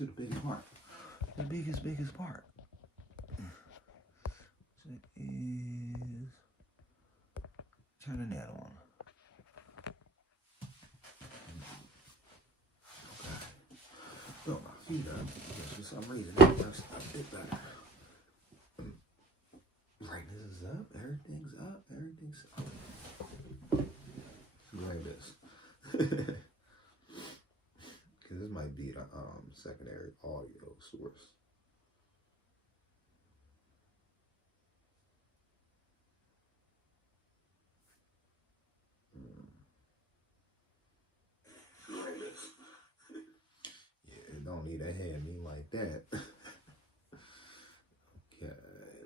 to the biggest part. The biggest part. So it is turning that on. Okay. Throw my feet up because for some reason that works a bit better. Brightness is up, everything's up, everything's up. Like this. Because this might be the secondary audio source. Yeah, it don't need to have me like that. Okay,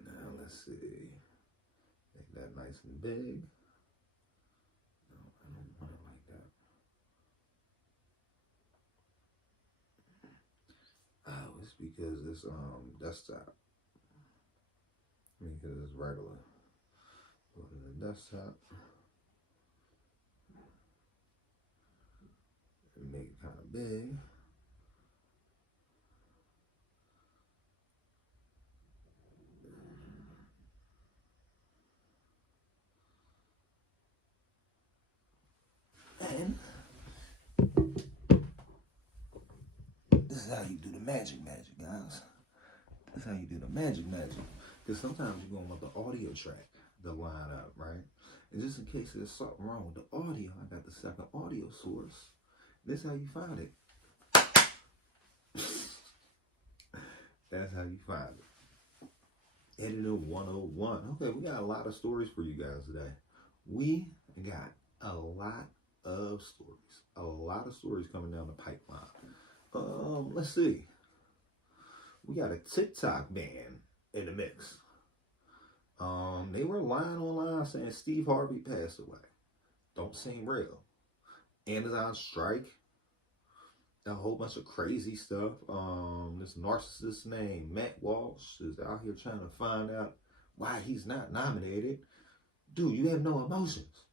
now let's see. Make that nice and big. No, I don't want it like that. Oh, it's because it's desktop. I mean, because it's regular. Go to the desktop. And make it kind of big. And this is how you do the magic, guys. This is how you do the magic. Because sometimes you're going to want the audio track to line up, right? And just in case there's something wrong with the audio, I got the second audio source. This is how you find it. That's how you find it. Editor 101. Okay, we got a lot of stories for you guys today. We got a lot of stories. A lot of stories coming down the pipeline. Let's see. We got a TikTok band in the mix. They were lying online saying Steve Harvey passed away. Don't seem real. Amazon strike. A whole bunch of crazy stuff. This narcissist named Matt Walsh is out here trying to find out why he's not nominated. Dude, you have no emotions.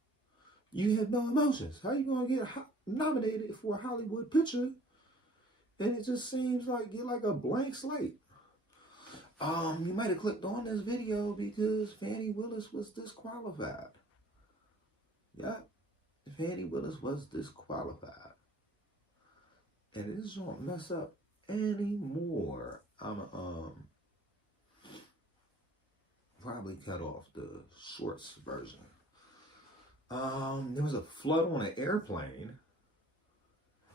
You have no emotions. How you gonna get nominated for a Hollywood picture? And it just seems like you're like a blank slate. You might have clicked on this video because Fani Willis was disqualified. Yeah, Fani Willis was disqualified. And it just won't mess up anymore. I'm probably cut off the shorts version. There was a flood on an airplane.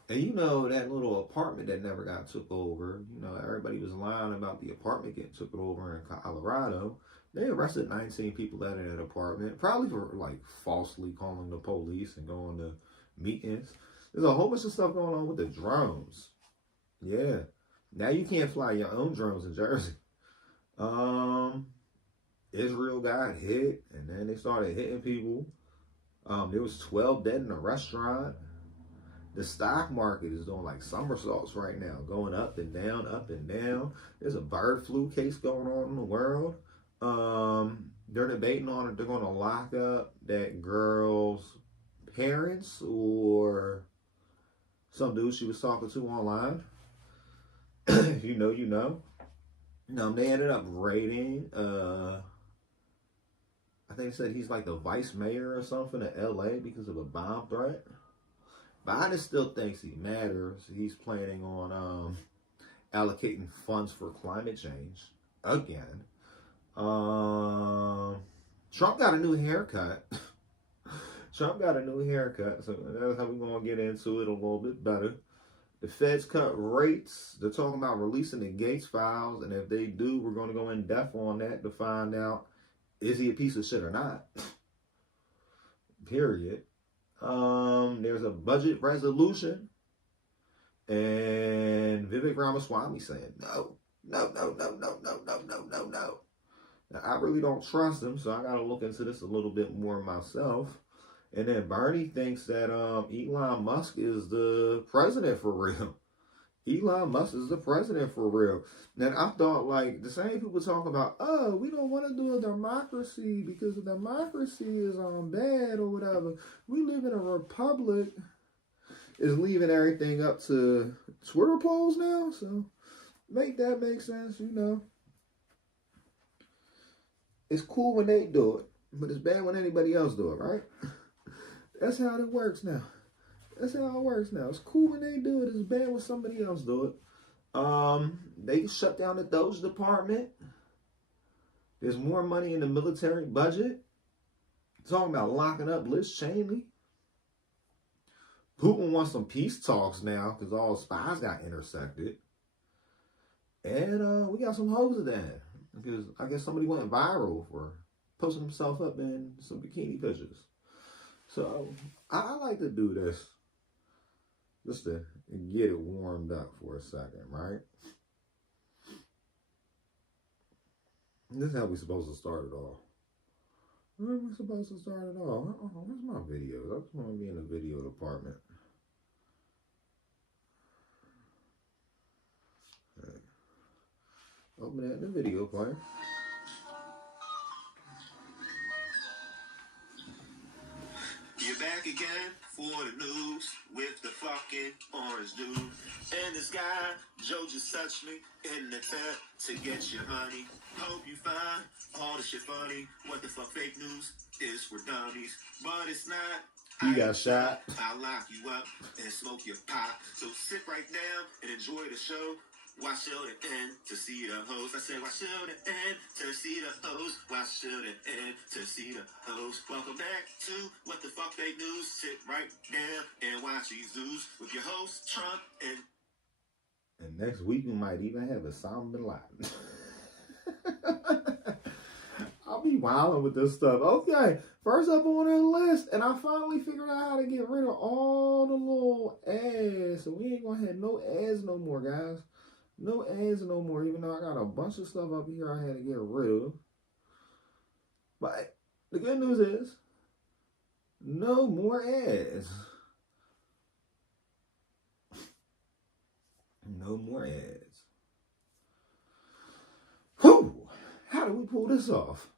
And you know that little apartment that never got took over, you know, everybody was lying about the apartment getting took over in Colorado. They arrested 19 people out of that apartment, probably for like falsely calling the police and going to meetings. There's a whole bunch of stuff going on with the drones. Yeah. Now you can't fly your own drones in Jersey. Israel got hit, and then they started hitting people. There was 12 dead in a restaurant. The stock market is doing like somersaults right now, going up and down, up and down. There's a bird flu case going on in the world. They're debating on if they're going to lock up that girl's parents or some dude she was talking to online. If you know, you know. They ended up raiding, I think they said he's like the vice mayor or something in LA because of a bomb threat. Biden still thinks he matters. He's planning on allocating funds for climate change again. Trump got a new haircut. So that's how we're going to get into it a little bit better. The feds cut rates. They're talking about releasing the Gates files. And if they do, we're going to go in depth on that to find out, is he a piece of shit or not? Period. There's a budget resolution. And Vivek Ramaswamy saying, no. Now, I really don't trust him, so I got to look into this a little bit more myself. And then Bernie thinks that Elon Musk is the president for real. Elon Musk is the president for real. And I thought, like, the same people talk about, oh, we don't want to do a democracy because the democracy is bad or whatever. We live in a republic. Is leaving everything up to Twitter polls now. So Make that make sense, you know. It's cool when they do it, but it's bad when anybody else do it, right? That's how it works now. That's how it works now. It's cool when they do it. It's bad when somebody else do it. They shut down the Doge department. There's more money in the military budget. Talking about locking up Liz Cheney. Putin wants some peace talks now because all spies got intersected. And we got some hoes there because I guess somebody went viral for posting himself up in some bikini pictures. So I like to do this just to get it warmed up for a second, right? This is how we're supposed to start it all. Where are we supposed to start it all? Oh, where's my videos? I just want to be in the video department. Right. Open that in the video player. You're back again for the news with the fucking orange dude. And this guy, Joe, just touched me in the tent to get your money. Hope you find all this shit funny. What the fuck fake news is for dummies. But it's not. You got shot. I'll lock you up and smoke your pot. So sit right down and enjoy the show. Watch till the end to see the hoes. I said, watch till the end to see the hoes. Watch till the end to see the hoes. Welcome back to What the Fuck Fake News. Sit right down and watch these zoos with your host, Trump and... And next week we might even have a Osama bin Laden. I'll be wilding with this stuff. Okay, first up on the list, and I finally figured out how to get rid of all the little ads. So we ain't gonna have no ads no more, guys. No ads no more, even though I got a bunch of stuff up here I had to get rid of. But the good news is, no more ads. No more ads. Whew! How do we pull this off?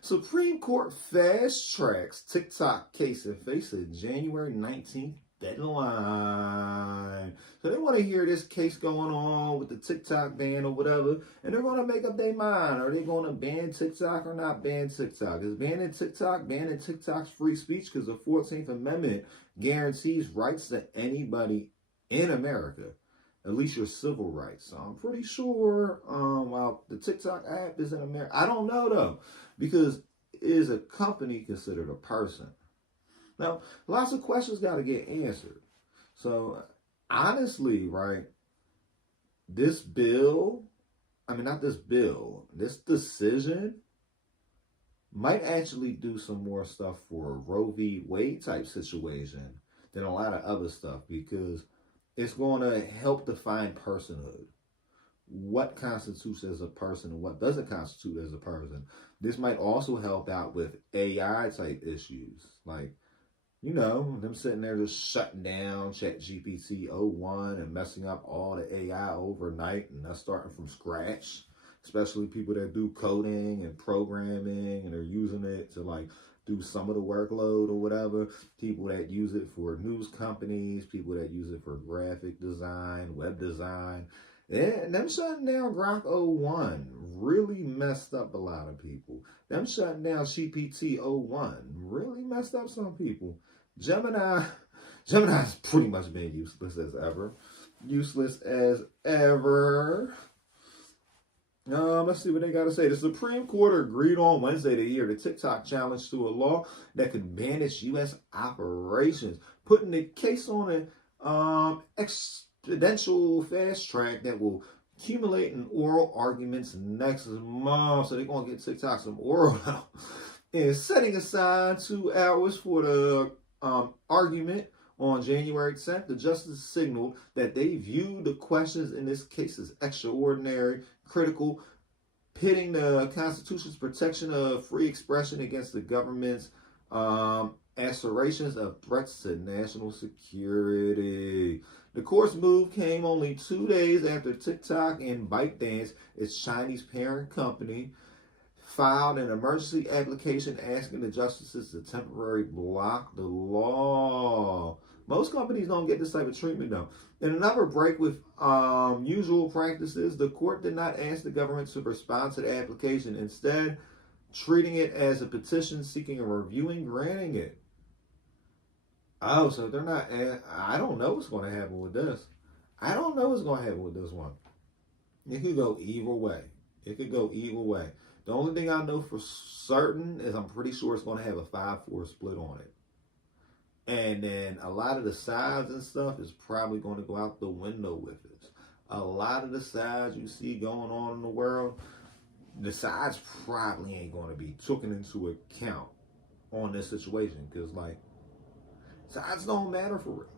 Supreme Court fast tracks TikTok case and faces January 19th deadline. So they want to hear this case going on with the TikTok ban or whatever, and they're going to make up their mind. Are they going to ban TikTok or not ban TikTok? Is banning TikTok's free speech because the 14th Amendment guarantees rights to anybody in America, at least your civil rights. So I'm pretty sure while the TikTok app is in America, I don't know though, because is a company considered a person? Now, lots of questions got to get answered. So, honestly, right, this decision might actually do some more stuff for a Roe v. Wade type situation than a lot of other stuff, because it's going to help define personhood. What constitutes as a person and what doesn't constitute as a person. This might also help out with AI type issues, like, you know, them sitting there just shutting down ChatGPT 01 and messing up all the AI overnight and us starting from scratch, especially people that do coding and programming and are using it to like do some of the workload or whatever, people that use it for news companies, people that use it for graphic design, web design. And them shutting down Grok 01 really messed up a lot of people. Them shutting down GPT 01 really messed up some people. Gemini's pretty much been useless as ever. Let's see what they got to say. The Supreme Court agreed on Wednesday to hear the TikTok challenge to a law that could banish U.S. operations, putting the case on an extraditional fast track that will accumulate in oral arguments next month. So they're going to get TikTok some oral now. And setting aside 2 hours for the argument on January 10th, the justice signaled that they viewed the questions in this case as extraordinary, critical, pitting the Constitution's protection of free expression against the government's assertions of threats to national security. The court's move came only 2 days after TikTok and ByteDance, its Chinese parent company, filed an emergency application asking the justices to temporarily block the law. Most companies don't get this type of treatment, though. In another break with usual practices, the court did not ask the government to respond to the application, instead treating it as a petition seeking a review and granting it. Oh, so they're not. I don't know what's going to happen with this. I don't know what's going to happen with this one. It could go either way. It could go either way. The only thing I know for certain is I'm pretty sure it's going to have a 5-4 split on it. And then a lot of the sides and stuff is probably going to go out the window with it. A lot of the sides you see going on in the world, the sides probably ain't going to be taken into account on this situation. Because, like, sides don't matter for real.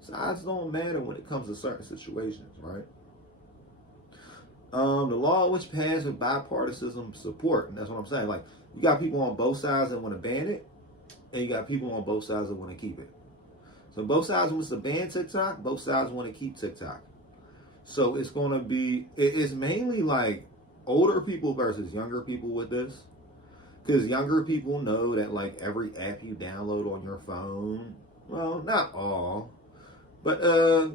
Sides don't matter when it comes to certain situations, right? The law which passed with bipartisan support, and that's what I'm saying. Like, you got people on both sides that want to ban it, and you got people on both sides that want to keep it. So both sides want to ban TikTok, both sides want to keep TikTok. So it's going to be, it's mainly like older people versus younger people with this. Because younger people know that like every app you download on your phone, well, not all, but a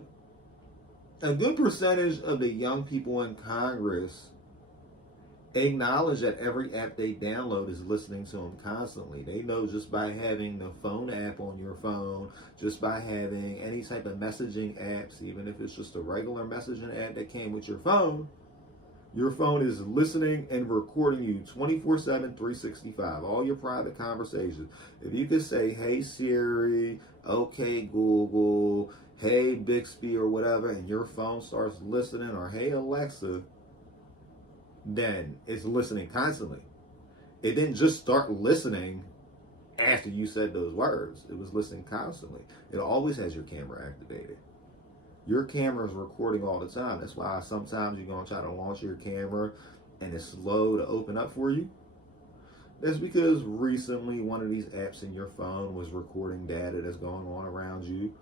good percentage of the young people in Congress acknowledge that every app they download is listening to them constantly. They know just by having the phone app on your phone, just by having any type of messaging apps, even if it's just a regular messaging app that came with your phone is listening and recording you 24/7, 365, all your private conversations. If you could say, hey Siri, okay Google, hey Bixby or whatever, and your phone starts listening, or hey Alexa, then it's listening constantly. It didn't just start listening after you said those words. It was listening constantly. It always has your camera activated. Your camera is recording all the time. That's why sometimes you're going to try to launch your camera and it's slow to open up for you. That's because recently one of these apps in your phone was recording data that's going on around you.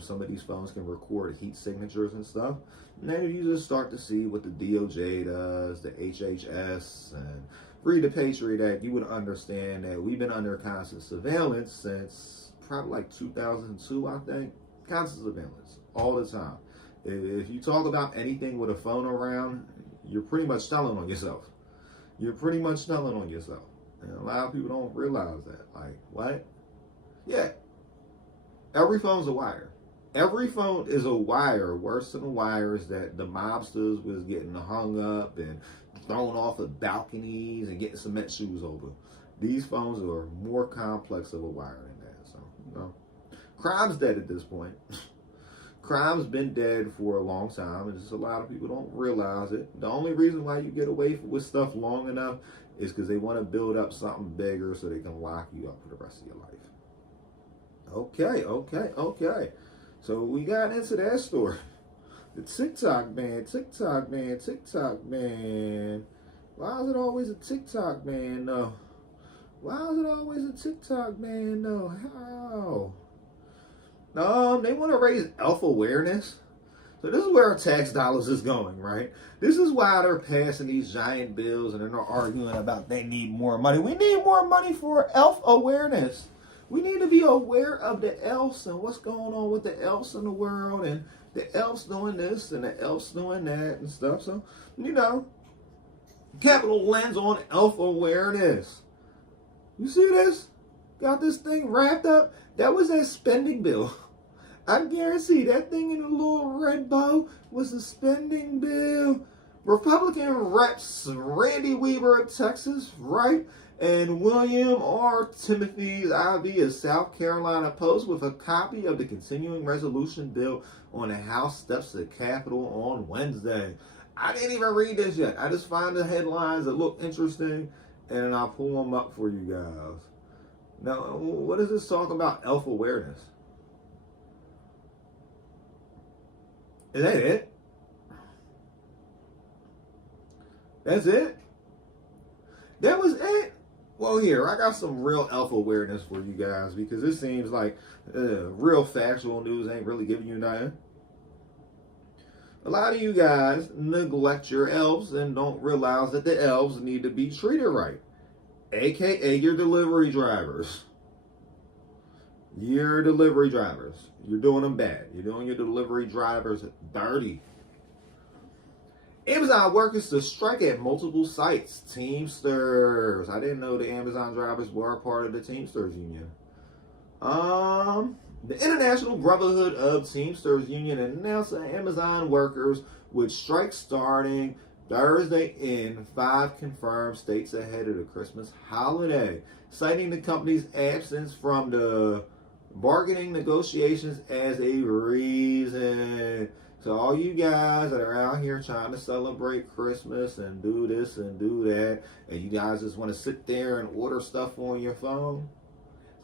Some of these phones can record heat signatures and stuff. And then if you just start to see what the DOJ does, the HHS, and read the Patriot Act, you would understand that we've been under constant surveillance since probably like 2002, I think. Constant surveillance all the time. If you talk about anything with a phone around, you're pretty much telling on yourself. You're pretty much telling on yourself. And a lot of people don't realize that. Like, what? Yeah. Every phone's a wire. Every phone is a wire. Worse than the wires that the mobsters was getting hung up and thrown off of balconies and getting cement shoes over. These phones are more complex of a wire than that. So, you know, crime's dead at this point. Crime's been dead for a long time, and just a lot of people don't realize it. The only reason why you get away with stuff long enough is because they want to build up something bigger so they can lock you up for the rest of your life. Okay. So we got into that story. The TikTok ban. Why is it always a TikTok ban, though? Why is it always a TikTok ban, though? How? They want to raise health awareness. So this is where our tax dollars is going, right? This is why they're passing these giant bills and they're not arguing about they need more money. We need more money for health awareness. We need to be aware of the elves and what's going on with the elves in the world, and the elves doing this and the elves doing that and stuff. So, you know, capital lens on elf awareness. You see this? Got this thing wrapped up. That was that spending bill. I guarantee that thing in a little red bow was a spending bill. Republican reps Randy Weaver of Texas, right? And William R. Timothy IV of South Carolina post with a copy of the continuing resolution bill on the House steps of the Capitol on Wednesday. I didn't even read this yet. I just find the headlines that look interesting and I'll pull them up for you guys. Now, what does this talk about? Elf awareness. Is that it? That's it? That was it? Well, here, I got some real elf awareness for you guys because it seems like real factual news ain't really giving you nothing. A lot of you guys neglect your elves and don't realize that the elves need to be treated right, aka your delivery drivers. Your delivery drivers, you're doing them bad. You're doing your delivery drivers dirty. Amazon workers to strike at multiple sites. Teamsters. I didn't know the Amazon drivers were a part of the Teamsters Union. The International Brotherhood of Teamsters Union announced that Amazon workers would strike starting Thursday in 5 confirmed states ahead of the Christmas holiday, citing the company's absence from the bargaining negotiations as a reason. So all you guys that are out here trying to celebrate Christmas and do this and do that, and you guys just want to sit there and order stuff on your phone,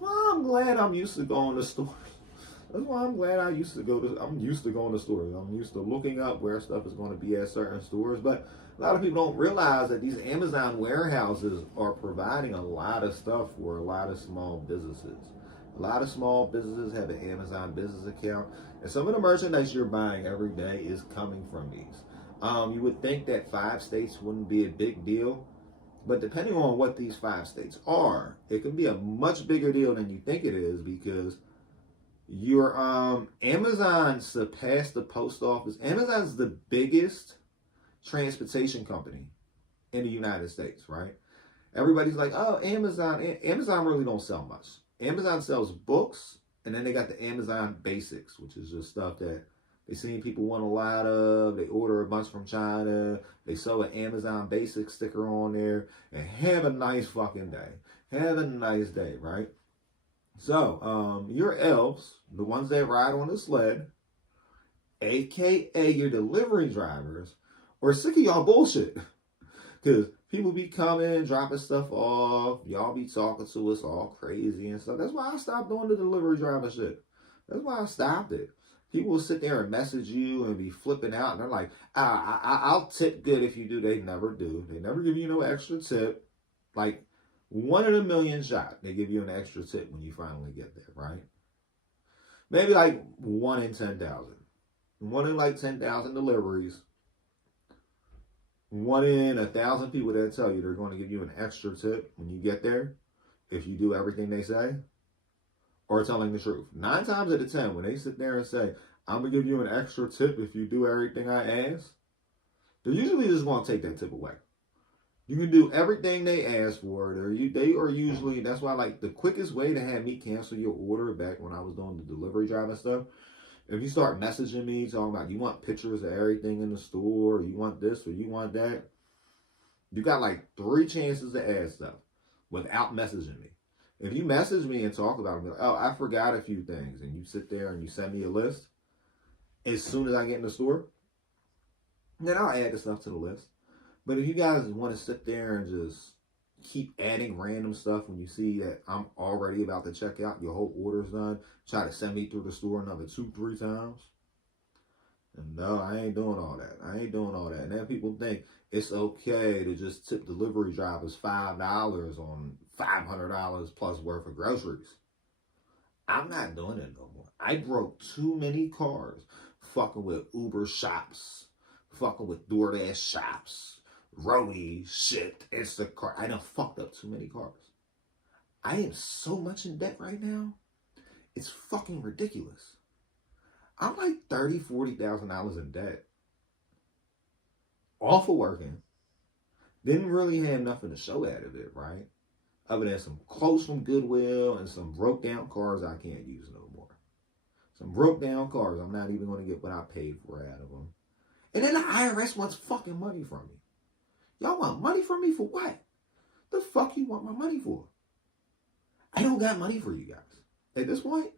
well, I'm glad I'm used to going to stores. That's why I'm glad I'm used to going to stores. I'm used to looking up where stuff is going to be at certain stores. But a lot of people don't realize that these Amazon warehouses are providing a lot of stuff for a lot of small businesses. A lot of small businesses have an Amazon business account. And some of the merchandise you're buying every day is coming from these. You would think that 5 states wouldn't be a big deal. But depending on what these 5 states are, it can be a much bigger deal than you think it is, because your Amazon surpassed the post office. Amazon's the biggest transportation company in the United States, right? Everybody's like, oh, Amazon. Amazon really don't sell much. Amazon sells books, and then they got the Amazon Basics, which is just stuff that they see people want a lot of. They order a bunch from China. They sew an Amazon Basics sticker on there, and have a nice fucking day. Have a nice day, right? So, your elves, the ones that ride on the sled, aka your delivery drivers, are sick of y'all bullshit. Because people be coming, dropping stuff off. Y'all be talking to us all crazy and stuff. That's why I stopped doing the delivery driver shit. That's why I stopped it. People will sit there and message you and be flipping out. And they're like, I'll tip good if you do. They never do. They never give you no extra tip. Like, 1 in a million shot, they give you an extra tip when you finally get there, right? Maybe like 1 in 10,000. 1 in like 10,000 deliveries. 1 in 1,000 people that tell you they're going to give you an extra tip when you get there, if you do everything they say, or telling the truth. 9 times out of 10, when they sit there and say, I'm going to give you an extra tip if you do everything I ask, they usually just want to take that tip away. You can do everything they ask for. They are usually, that's why, like, the quickest way to have me cancel your order back when I was doing the delivery drive and stuff, if you start messaging me talking about you want pictures of everything in the store, or you want this or you want that, you got like 3 chances to add stuff without messaging me. If you message me and talk about it, like, oh, I forgot a few things, and you sit there and you send me a list, as soon as I get in the store, then I'll add the stuff to the list. But if you guys want to sit there and just keep adding random stuff when you see that I'm already about to check out, your whole order's done, try to send me through the store another 2-3 times, and no, I ain't doing all that. I ain't doing all that. And then people think it's okay to just tip delivery drivers $5 on $500 plus worth of groceries. I'm not doing it no more. I broke too many cars fucking with Uber shops, fucking with DoorDash shops, Roadie, shit, Instacart. I done fucked up too many cars. I am so much in debt right now. It's fucking ridiculous. I'm like $30,000, $40,000 in debt. All for working. Didn't really have nothing to show out of it, right? Other than some clothes from Goodwill and some broke down cars I can't use no more. Some broke down cars I'm not even going to get what I paid for out of them. And then the IRS wants fucking money from me. Y'all want money from me for what? The fuck you want my money for? I don't got money for you guys. At this point,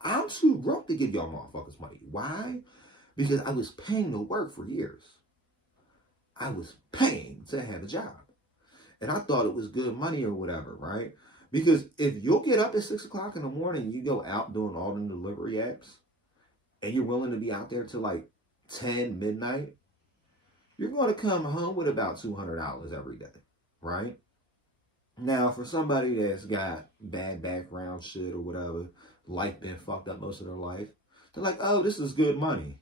I'm too broke to give y'all motherfuckers money. Why? Because I was paying to work for years. I was paying to have a job. And I thought it was good money or whatever, right? Because if you'll get up at 6 o'clock in the morning and you go out doing all the delivery apps, and you're willing to be out there till like 10 midnight, you're going to come home with about $200 every day, right? Now, for somebody that's got bad background shit or whatever, life been fucked up most of their life, they're like, oh, this is good money.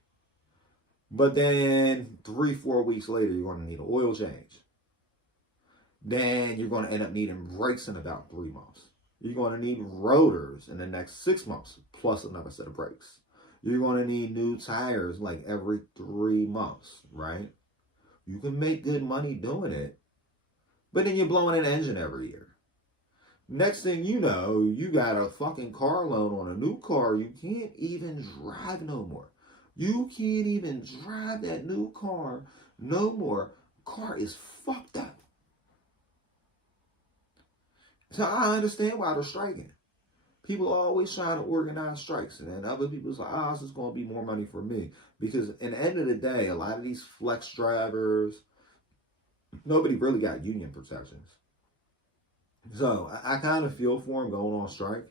But then 3-4 weeks later, you're going to need an oil change. Then you're going to end up needing brakes in about 3 months. You're going to need rotors in the next 6 months, plus another set of brakes. You're going to need new tires like every 3 months, right? You can make good money doing it, but then you're blowing an engine every year. Next thing you know, you got a fucking car loan on a new car you can't even drive no more. You can't even drive that new car no more. Car is fucked up. So I understand why they're striking. People are always trying to organize strikes, and then other people's like, this is going to be more money for me. Because at the end of the day, a lot of these flex drivers, nobody really got union protections. So I kind of feel for them going on strike,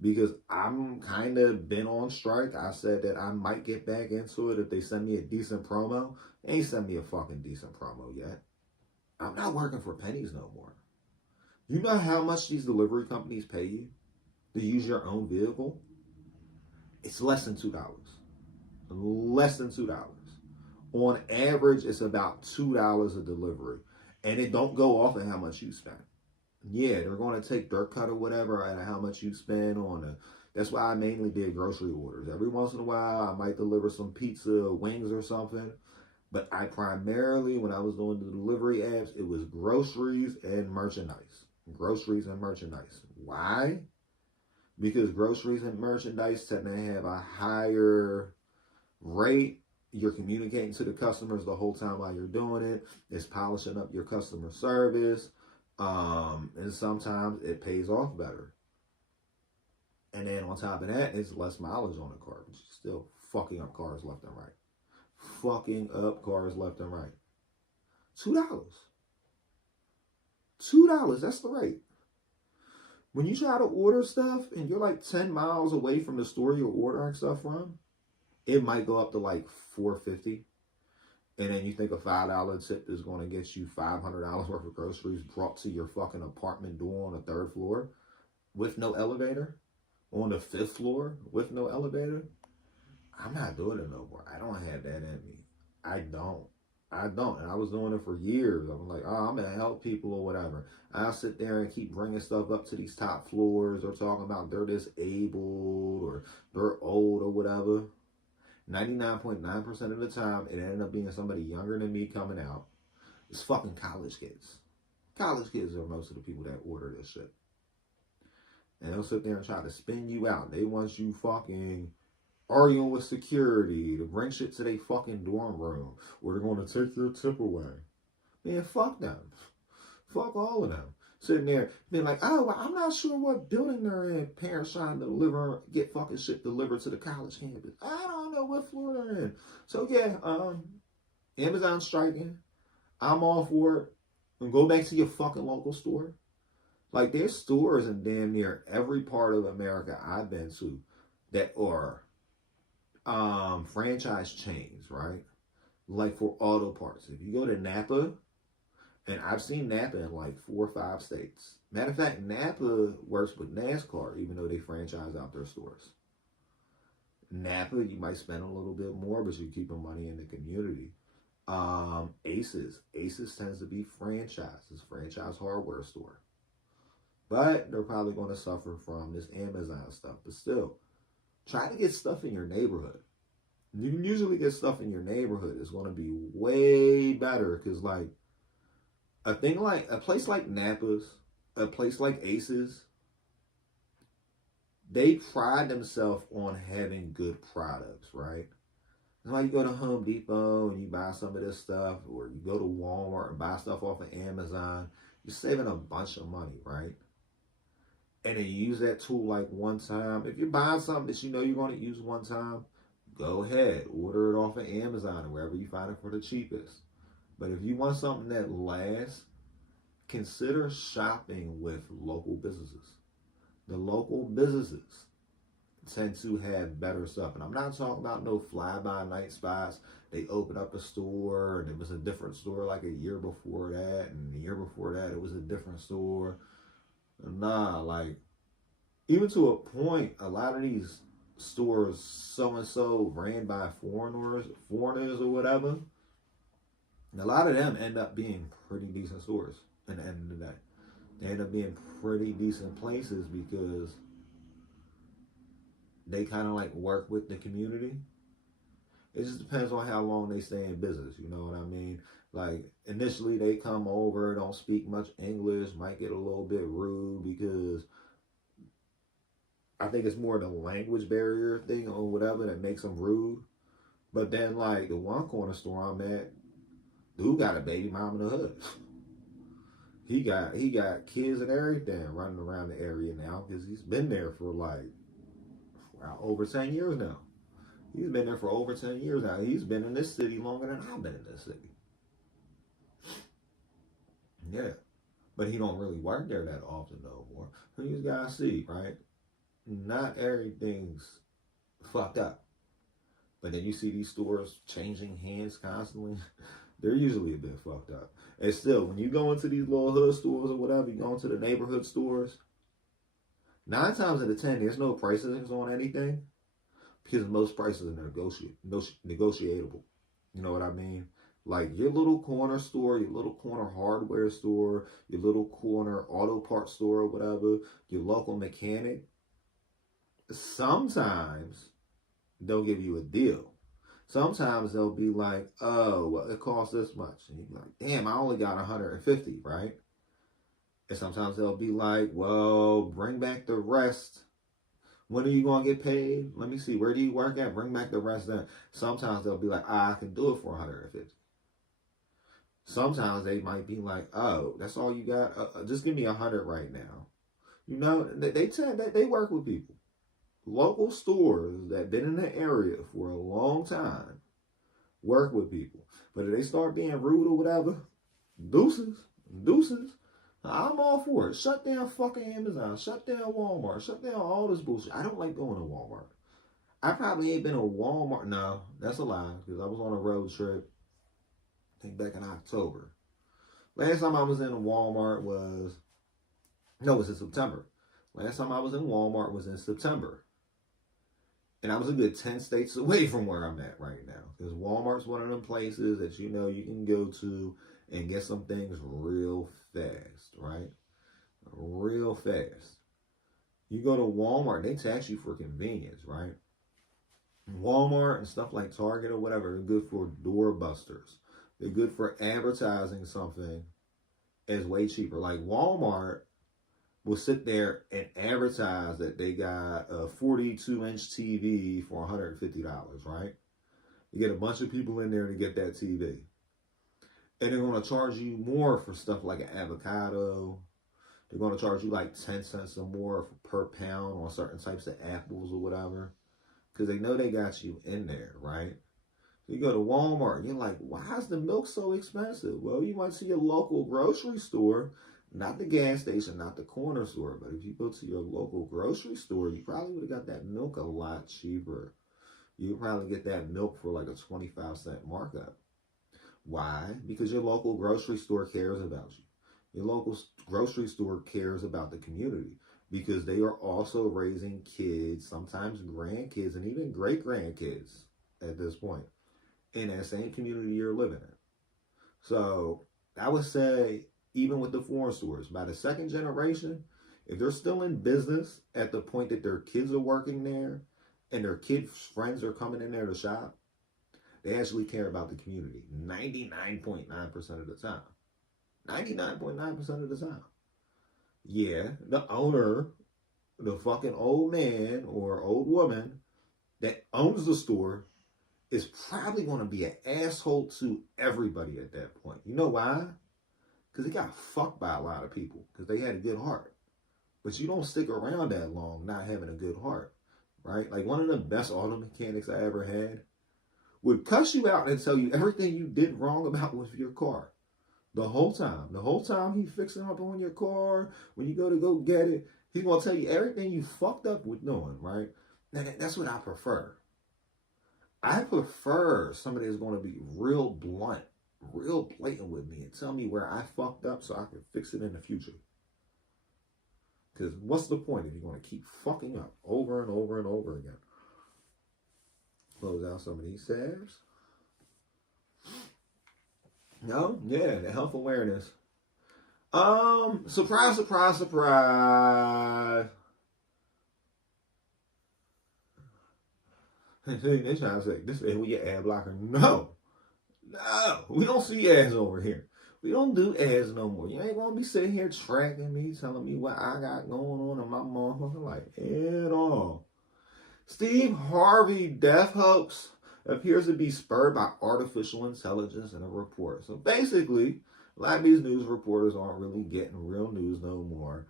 because I'm kind of been on strike. I said that I might get back into it if they send me a decent promo. They ain't sent me a fucking decent promo yet. I'm not working for pennies no more. You know how much these delivery companies pay you to use your own vehicle? It's less than $2. Less than $2. On average, it's about $2 a delivery. And it don't go off of how much you spend. Yeah, they're going to take their cut or whatever out of how much you spend on a... That's why I mainly did grocery orders. Every once in a while, I might deliver some pizza, wings or something. But I primarily, when I was doing the delivery apps, it was groceries and merchandise. Groceries and merchandise. Why? Because groceries and merchandise tend to have a higher rate. You're communicating to the customers the whole time while you're doing it. It's polishing up your customer service. And sometimes it pays off better. And then on top of that, it's less mileage on the car, which is still fucking up cars left and right. Fucking up cars left and right. $2. $2, that's the rate. When you try to order stuff and you're like 10 miles away from the store you're ordering stuff from, it might go up to like $4.50. And then you think a $5 tip is going to get you $500 worth of groceries brought to your fucking apartment door on the 3rd floor with no elevator? On the 5th floor with no elevator? I'm not doing it no more. I don't have that in me. I don't. And I was doing it for years. I was like, I'm going to help people or whatever. I'll sit there and keep bringing stuff up to these top floors. They're talking about they're disabled or they're old or whatever. 99.9% of the time, it ended up being somebody younger than me coming out. It's fucking college kids. College kids are most of the people that order this shit. And they'll sit there and try to spin you out. They want you fucking arguing with security to bring shit to their fucking dorm room, or they're going to take your tip away. Man, fuck them. Fuck all of them. Sitting there being like, well, I'm not sure what building they're in. Parents trying to get fucking shit delivered to the college campus. I don't know what floor they're in. So yeah, Amazon striking. I'm all for it. And go back to your fucking local store. Like, there's stores in damn near every part of America I've been to that are franchise chains, right? Like for auto parts. If you go to Napa, and I've seen Napa in like 4 or 5 states. Matter of fact, Napa works with NASCAR, even though they franchise out their stores. Napa, you might spend a little bit more, but you're keeping money in the community. Aces tends to be franchised. It's a franchise hardware store. But they're probably going to suffer from this Amazon stuff. But still, try to get stuff in your neighborhood. You can usually get stuff in your neighborhood. It's going to be way better because, like, a place like Napa's, a place like Aces, they pride themselves on having good products, right? It's like you go to Home Depot and you buy some of this stuff, or you go to Walmart and buy stuff off of Amazon. You're saving a bunch of money, right? And then you use that tool like one time. If you're buying something that you know you're going to use one time, go ahead, order it off of Amazon or wherever you find it for the cheapest. But if you want something that lasts, consider shopping with local businesses. The local businesses tend to have better stuff. And I'm not talking about no fly-by-night spots. They open up a store and it was a different store like a year before that. And the year before that, it was a different store. Nah, like, even to a point, a lot of these stores, so-and-so, ran by foreigners or whatever, a lot of them end up being pretty decent stores at the end of the day. They end up being pretty decent places because they kind of like work with the community. It just depends on how long they stay in business. You know what I mean? Like initially they come over, don't speak much English, might get a little bit rude because I think it's more the language barrier thing or whatever that makes them rude. But then like the one corner store I'm at, dude got a baby mom in the hood. He got kids and everything running around the area now because he's been there for like over 10 years now. He's been there for over 10 years now. He's been in this city longer than I've been in this city. Yeah. But he don't really work there that often no more. So you just gotta see, right? Not everything's fucked up. But then you see these stores changing hands constantly. They're usually a bit fucked up. And still, when you go into these little hood stores or whatever, you go into the neighborhood stores, 9 times out of 10, there's no prices on anything because most prices are negotiable. You know what I mean? Like your little corner store, your little corner hardware store, your little corner auto parts store or whatever, your local mechanic, sometimes they'll give you a deal. Sometimes they'll be like, oh, well, it costs this much. And you're like, damn, I only got 150, right? And sometimes they'll be like, well, bring back the rest. When are you going to get paid? Let me see. Where do you work at? Bring back the rest then. Sometimes they'll be like, I can do it for 150. Sometimes they might be like, oh, that's all you got? Just give me 100 right now. You know, they work with people. Local stores that been in the area for a long time work with people. But if they start being rude or whatever, deuces. I'm all for it. Shut down fucking Amazon. Shut down Walmart. Shut down all this bullshit. I don't like going to Walmart. I probably ain't been to Walmart. No, that's a lie. Because I was on a road trip, I think back in October. Last time I was in Walmart was in September. Last time I was in Walmart was in September. And I was a good 10 states away from where I'm at right now. Because Walmart's one of them places that you know you can go to and get some things real fast, right? Real fast. You go to Walmart, they tax you for convenience, right? Walmart and stuff like Target or whatever are good for doorbusters. They're good for advertising something as way cheaper. Like Walmart will sit there and advertise that they got a 42-inch TV for $150, right? You get a bunch of people in there to get that TV. And they're going to charge you more for stuff like an avocado. They're going to charge you like 10 cents or more per pound on certain types of apples or whatever. Because they know they got you in there, right? So you go to Walmart and you're like, why is the milk so expensive? Well, you might see a local grocery store, not the gas station, not the corner store, but if you go to your local grocery store, you probably would have got that milk a lot cheaper. You would probably get that milk for like a 25-cent markup. Why? Because your local grocery store cares about you. Your local grocery store cares about the community because they are also raising kids, sometimes grandkids, and even great-grandkids at this point in that same community you're living in. So I would say, even with the foreign stores, by the second generation, if they're still in business at the point that their kids are working there and their kids' friends are coming in there to shop, they actually care about the community 99.9% of the time. 99.9% of the time. Yeah, the owner, the fucking old man or old woman that owns the store is probably going to be an asshole to everybody at that point. You know why? Because they got fucked by a lot of people because they had a good heart. But you don't stick around that long not having a good heart, right? Like one of the best auto mechanics I ever had would cuss you out and tell you everything you did wrong about with your car. The whole time. The whole time he's fixing up on your car, when you go get it, he's going to tell you everything you fucked up with doing, right? Now, that's what I prefer. I prefer somebody that's going to be real blunt, real blatant with me and tell me where I fucked up so I can fix it in the future. Because what's the point if you're going to keep fucking up over and over and over again? Close out some of these salves. No? Yeah, the health awareness. Surprise, surprise, surprise. They trying to say this is we get ad blocker. No, no, we don't see ads over here. We don't do ads no more. You ain't gonna be sitting here tracking me, telling me what I got going on in my motherfucking life at all. Steve Harvey death hoax appears to be spurred by artificial intelligence in a report. So basically, a lot of these news reporters aren't really getting real news no more.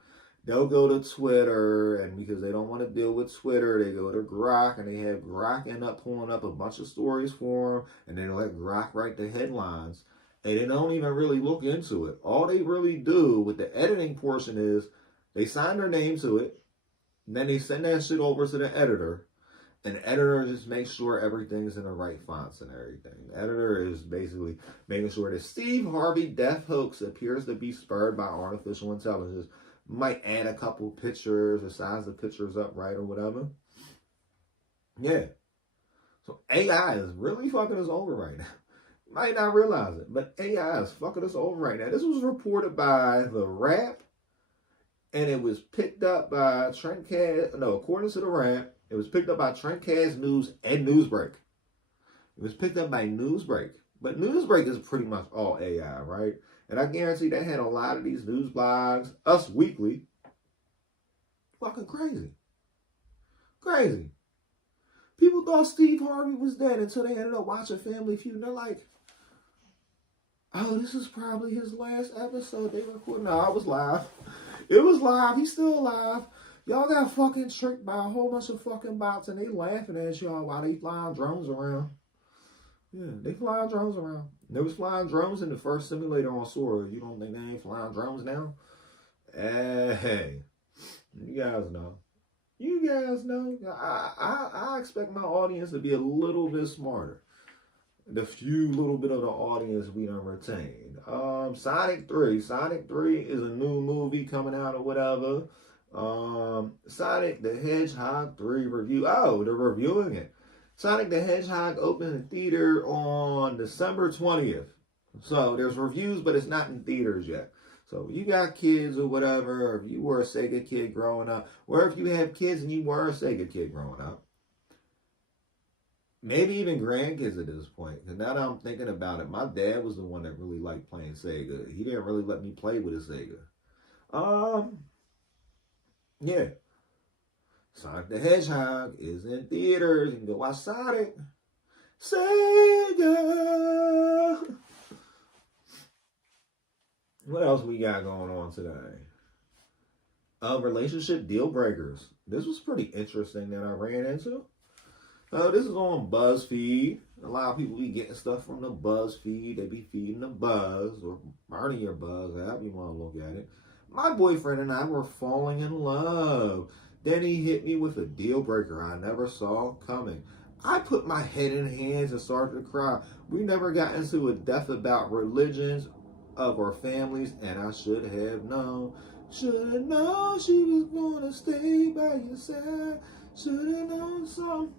They'll go to Twitter, and because they don't want to deal with Twitter, they go to Grok, and they have Grok end up pulling up a bunch of stories for them, and they let Grok write the headlines, and they don't even really look into it. All they really do with the editing portion is they sign their name to it, and then they send that shit over to the editor, and the editor just makes sure everything's in the right fonts and everything. The editor is basically making sure that Steve Harvey death hoax appears to be spurred by artificial intelligence. Might add a couple pictures or size the pictures up right or whatever. Yeah. So AI is really fucking us over right now. You might not realize it, but AI is fucking us over right now. This was reported by The Wrap, and it was picked up by Trendcast. No, according to The Wrap, it was picked up by Trendcast News and Newsbreak. It was picked up by Newsbreak. But Newsbreak is pretty much all AI, right? And I guarantee they had a lot of these news blogs, Us Weekly, fucking crazy. Crazy. People thought Steve Harvey was dead until they ended up watching Family Feud. And they're like, oh, this is probably his last episode they recorded. No, I was live. It was live. He's still alive. Y'all got fucking tricked by a whole bunch of fucking bots, and they laughing at y'all while they flying drones around. Yeah, they flying drones around. They was flying drones in the first simulator on Sora. You don't think they ain't flying drones now? Hey, you guys know. You guys know. I expect my audience to be a little bit smarter. The few little bit of the audience we done retained. Sonic 3. Sonic 3 is a new movie coming out or whatever. Sonic the Hedgehog 3 review. Oh, they're reviewing it. Sonic the Hedgehog opened in theater on December 20th. So there's reviews, but it's not in theaters yet. So if you got kids or whatever, or if you were a Sega kid growing up, or if you have kids and you were a Sega kid growing up, maybe even grandkids at this point. Because now that I'm thinking about it, my dad was the one that really liked playing Sega. He didn't really let me play with a Sega. Yeah. Sonic the Hedgehog is in theaters. You can go watch Sonic. Sega. What else we got going on today? Relationship deal breakers. This was pretty interesting that I ran into. This is on BuzzFeed. A lot of people be getting stuff from the BuzzFeed. They be feeding the buzz or burning your buzz, however you want to look at it. My boyfriend and I were falling in love. Then he hit me with a deal breaker I never saw coming. I put my head in hands and started to cry. We never got into a depth about religions of our families, and I should have known. Should have known she was gonna stay by your side. Should have known some.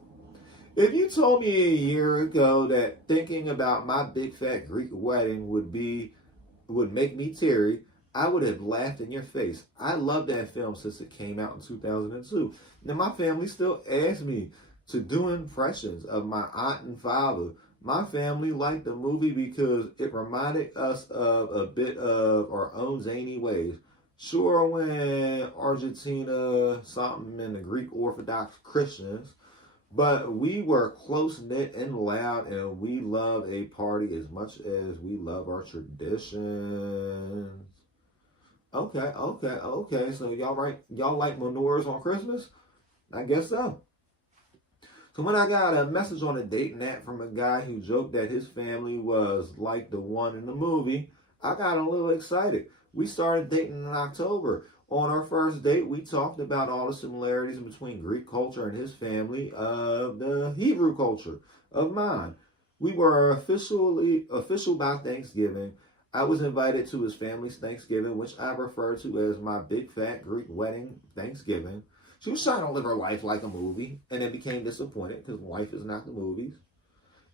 If you told me a year ago that thinking about my big fat Greek wedding would make me teary, I would have laughed in your face. I love that film since it came out in 2002. Now, my family still asks me to do impressions of my aunt and father. My family liked the movie because it reminded us of a bit of our own zany ways. Sure, when Argentina, something in the Greek Orthodox Christians, but we were close-knit and loud, and we love a party as much as we love our traditions. Okay. So y'all like menorahs on Christmas? I guess so. So when I got a message on a dating app from a guy who joked that his family was like the one in the movie, I got a little excited. We started dating in October. On our first date, we talked about all the similarities between Greek culture and his family of the Hebrew culture of mine. We were official by Thanksgiving. I was invited to his family's Thanksgiving, which I refer to as my big fat Greek wedding Thanksgiving. She was trying to live her life like a movie, and then became disappointed because life is not the movies.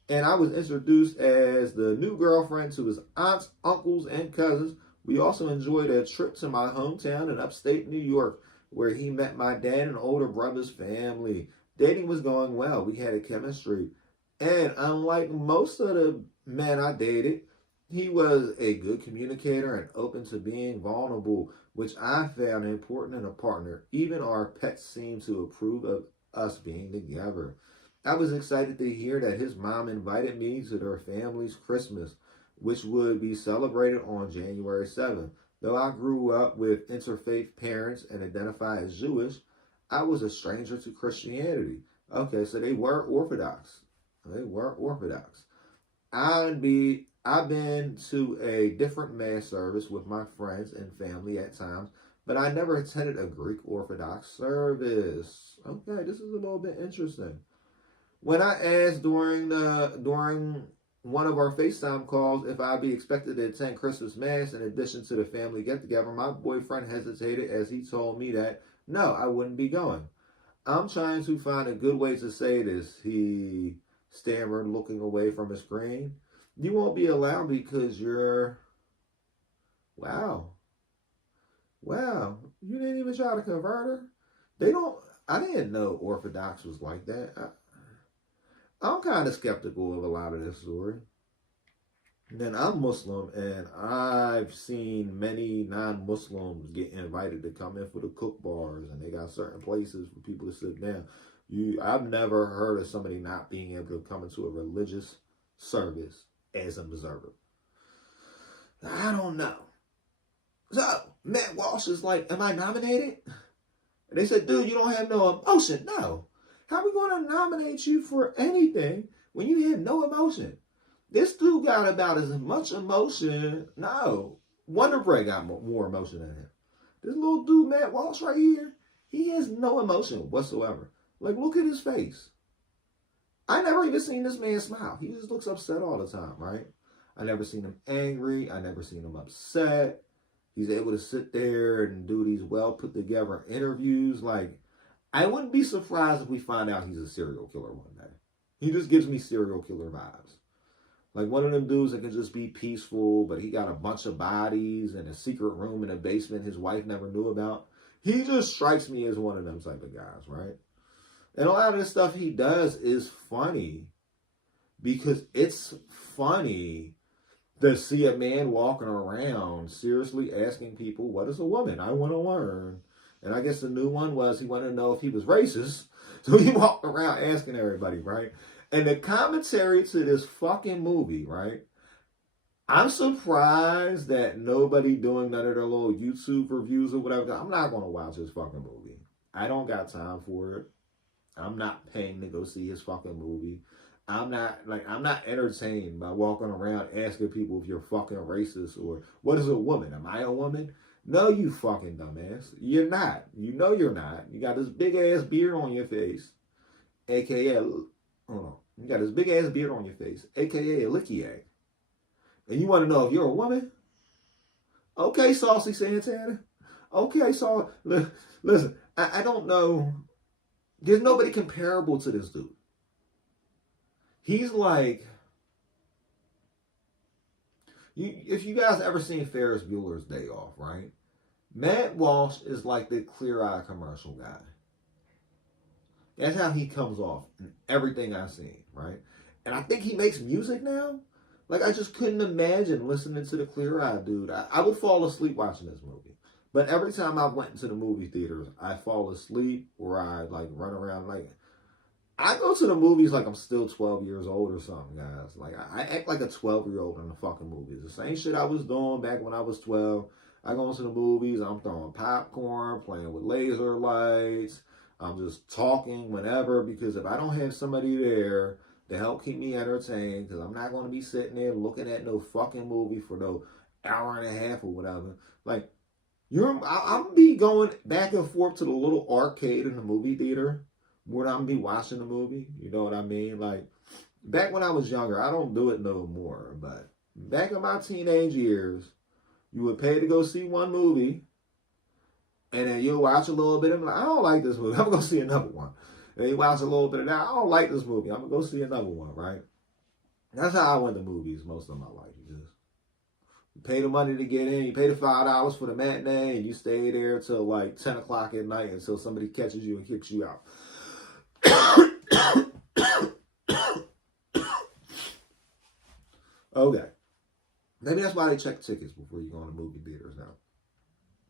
And I was introduced as the new girlfriend to his aunts, uncles, and cousins. We also enjoyed a trip to my hometown in upstate New York, where he met my dad and older brother's family. Dating was going well. We had a chemistry. And unlike most of the men I dated, he was a good communicator and open to being vulnerable, which I found important in a partner. Even our pets seemed to approve of us being together. I was excited to hear that his mom invited me to their family's Christmas, which would be celebrated on January 7th. Though I grew up with interfaith parents and identify as Jewish, I was a stranger to Christianity. Okay, so they were Orthodox. They were Orthodox. I've been to a different mass service with my friends and family at times, but I never attended a Greek Orthodox service. Okay, this is a little bit interesting. When I asked during one of our FaceTime calls if I'd be expected to attend Christmas Mass in addition to the family get-together, my boyfriend hesitated as he told me that, no, I wouldn't be going. I'm trying to find a good way to say this, he stammered, looking away from his screen. You won't be allowed because you're... Wow. You didn't even try to convert her? I didn't know Orthodox was like that. I'm kind of skeptical of a lot of this story. Then I'm Muslim, and I've seen many non-Muslims get invited to come in for the cook bars, and they got certain places for people to sit down. I've never heard of somebody not being able to come into a religious service as an observer. I don't know. So, Matt Walsh is like, am I nominated? And they said, dude, you don't have no emotion. No. How are we going to nominate you for anything when you have no emotion? This dude got about as much emotion. No. Wonder Bread got more emotion than him. This little dude, Matt Walsh, right here, he has no emotion whatsoever. Like, look at his face. I never even seen this man smile. He just looks upset all the time, right? I never seen him angry. I never seen him upset. He's able to sit there and do these well put together interviews. Like, I wouldn't be surprised if we find out he's a serial killer one day. He just gives me serial killer vibes. Like one of them dudes that can just be peaceful, but he got a bunch of bodies and a secret room in a basement his wife never knew about. He just strikes me as one of them type of guys, right? And a lot of the stuff he does is funny because it's funny to see a man walking around seriously asking people, what is a woman? I want to learn. And I guess the new one was he wanted to know if he was racist. So he walked around asking everybody, right? And the commentary to this fucking movie, right? I'm surprised that nobody doing none of their little YouTube reviews or whatever. I'm not going to watch this fucking movie. I don't got time for it. I'm not paying to go see his fucking movie. I'm not entertained by walking around asking people if you're fucking racist or what is a woman? Am I a woman? No, you fucking dumbass. You're not. You know you're not. You got this big ass beard on your face, aka, hold on. You got this big ass beard on your face, aka a licky egg. And you want to know if you're a woman? Okay, Saucy Santana. Okay, so listen, I don't know. There's nobody comparable to this dude. He's like, if you guys ever seen Ferris Bueller's Day Off, right? Matt Walsh is like the Clear Eye commercial guy. That's how he comes off in everything I've seen, right? And I think he makes music now. Like, I just couldn't imagine listening to the Clear Eye dude. I would fall asleep watching this movie. But every time I went into the movie theaters, I fall asleep or I like run around. Like, I go to the movies like I'm still 12 years old or something, guys. Like, I act like a 12-year-old in the fucking movies. The same shit I was doing back when I was 12. I go into the movies, I'm throwing popcorn, playing with laser lights. I'm just talking whenever, because if I don't have somebody there to help keep me entertained, because I'm not going to be sitting there looking at no fucking movie for no hour and a half or whatever. Like, I'm be going back and forth to the little arcade in the movie theater where I'm be watching the movie. You know what I mean? Like, back when I was younger, I don't do it no more. But back in my teenage years, you would pay to go see one movie, and then you'll watch a little bit of it. Like, I don't like this movie. I'm going to go see another one. And you watch a little bit of that. I don't like this movie. I'm going to go see another one, right? That's how I went to movies most of my life. You pay the money to get in. You pay the $5 for the matinee, and you stay there till like 10 o'clock at night until somebody catches you and kicks you out. Okay. Maybe that's why they check tickets before you go to movie theaters now.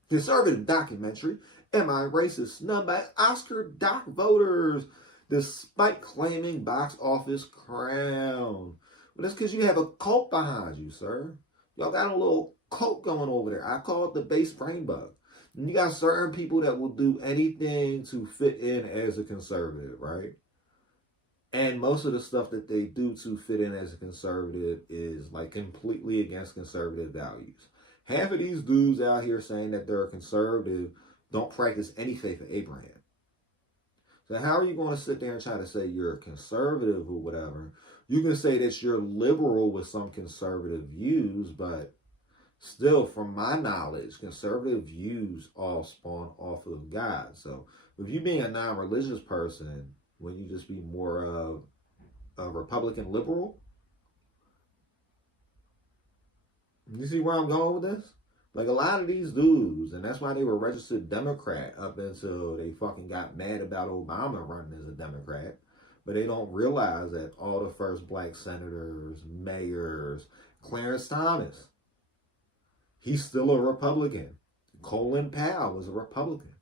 Conservative documentary, Am I Racist? Snubbed by Oscar Doc voters, despite claiming box office crown. Well, that's because you have a cult behind you, sir. Y'all got a little cult going over there. I call it the base brain bug. And you got certain people that will do anything to fit in as a conservative, right? And most of the stuff that they do to fit in as a conservative is like completely against conservative values. Half of these dudes out here saying that they're a conservative don't practice any faith of Abraham. So how are you going to sit there and try to say you're a conservative or whatever? You can say that you're liberal with some conservative views, but still, from my knowledge, conservative views all spawn off of God. So if you being a non-religious person, wouldn't you just be more of a Republican liberal? You see where I'm going with this? Like a lot of these dudes, and that's why they were registered Democrat up until they fucking got mad about Obama running as a Democrat. But they don't realize that all the first black senators, mayors, Clarence Thomas, he's still a Republican. Colin Powell was a Republican.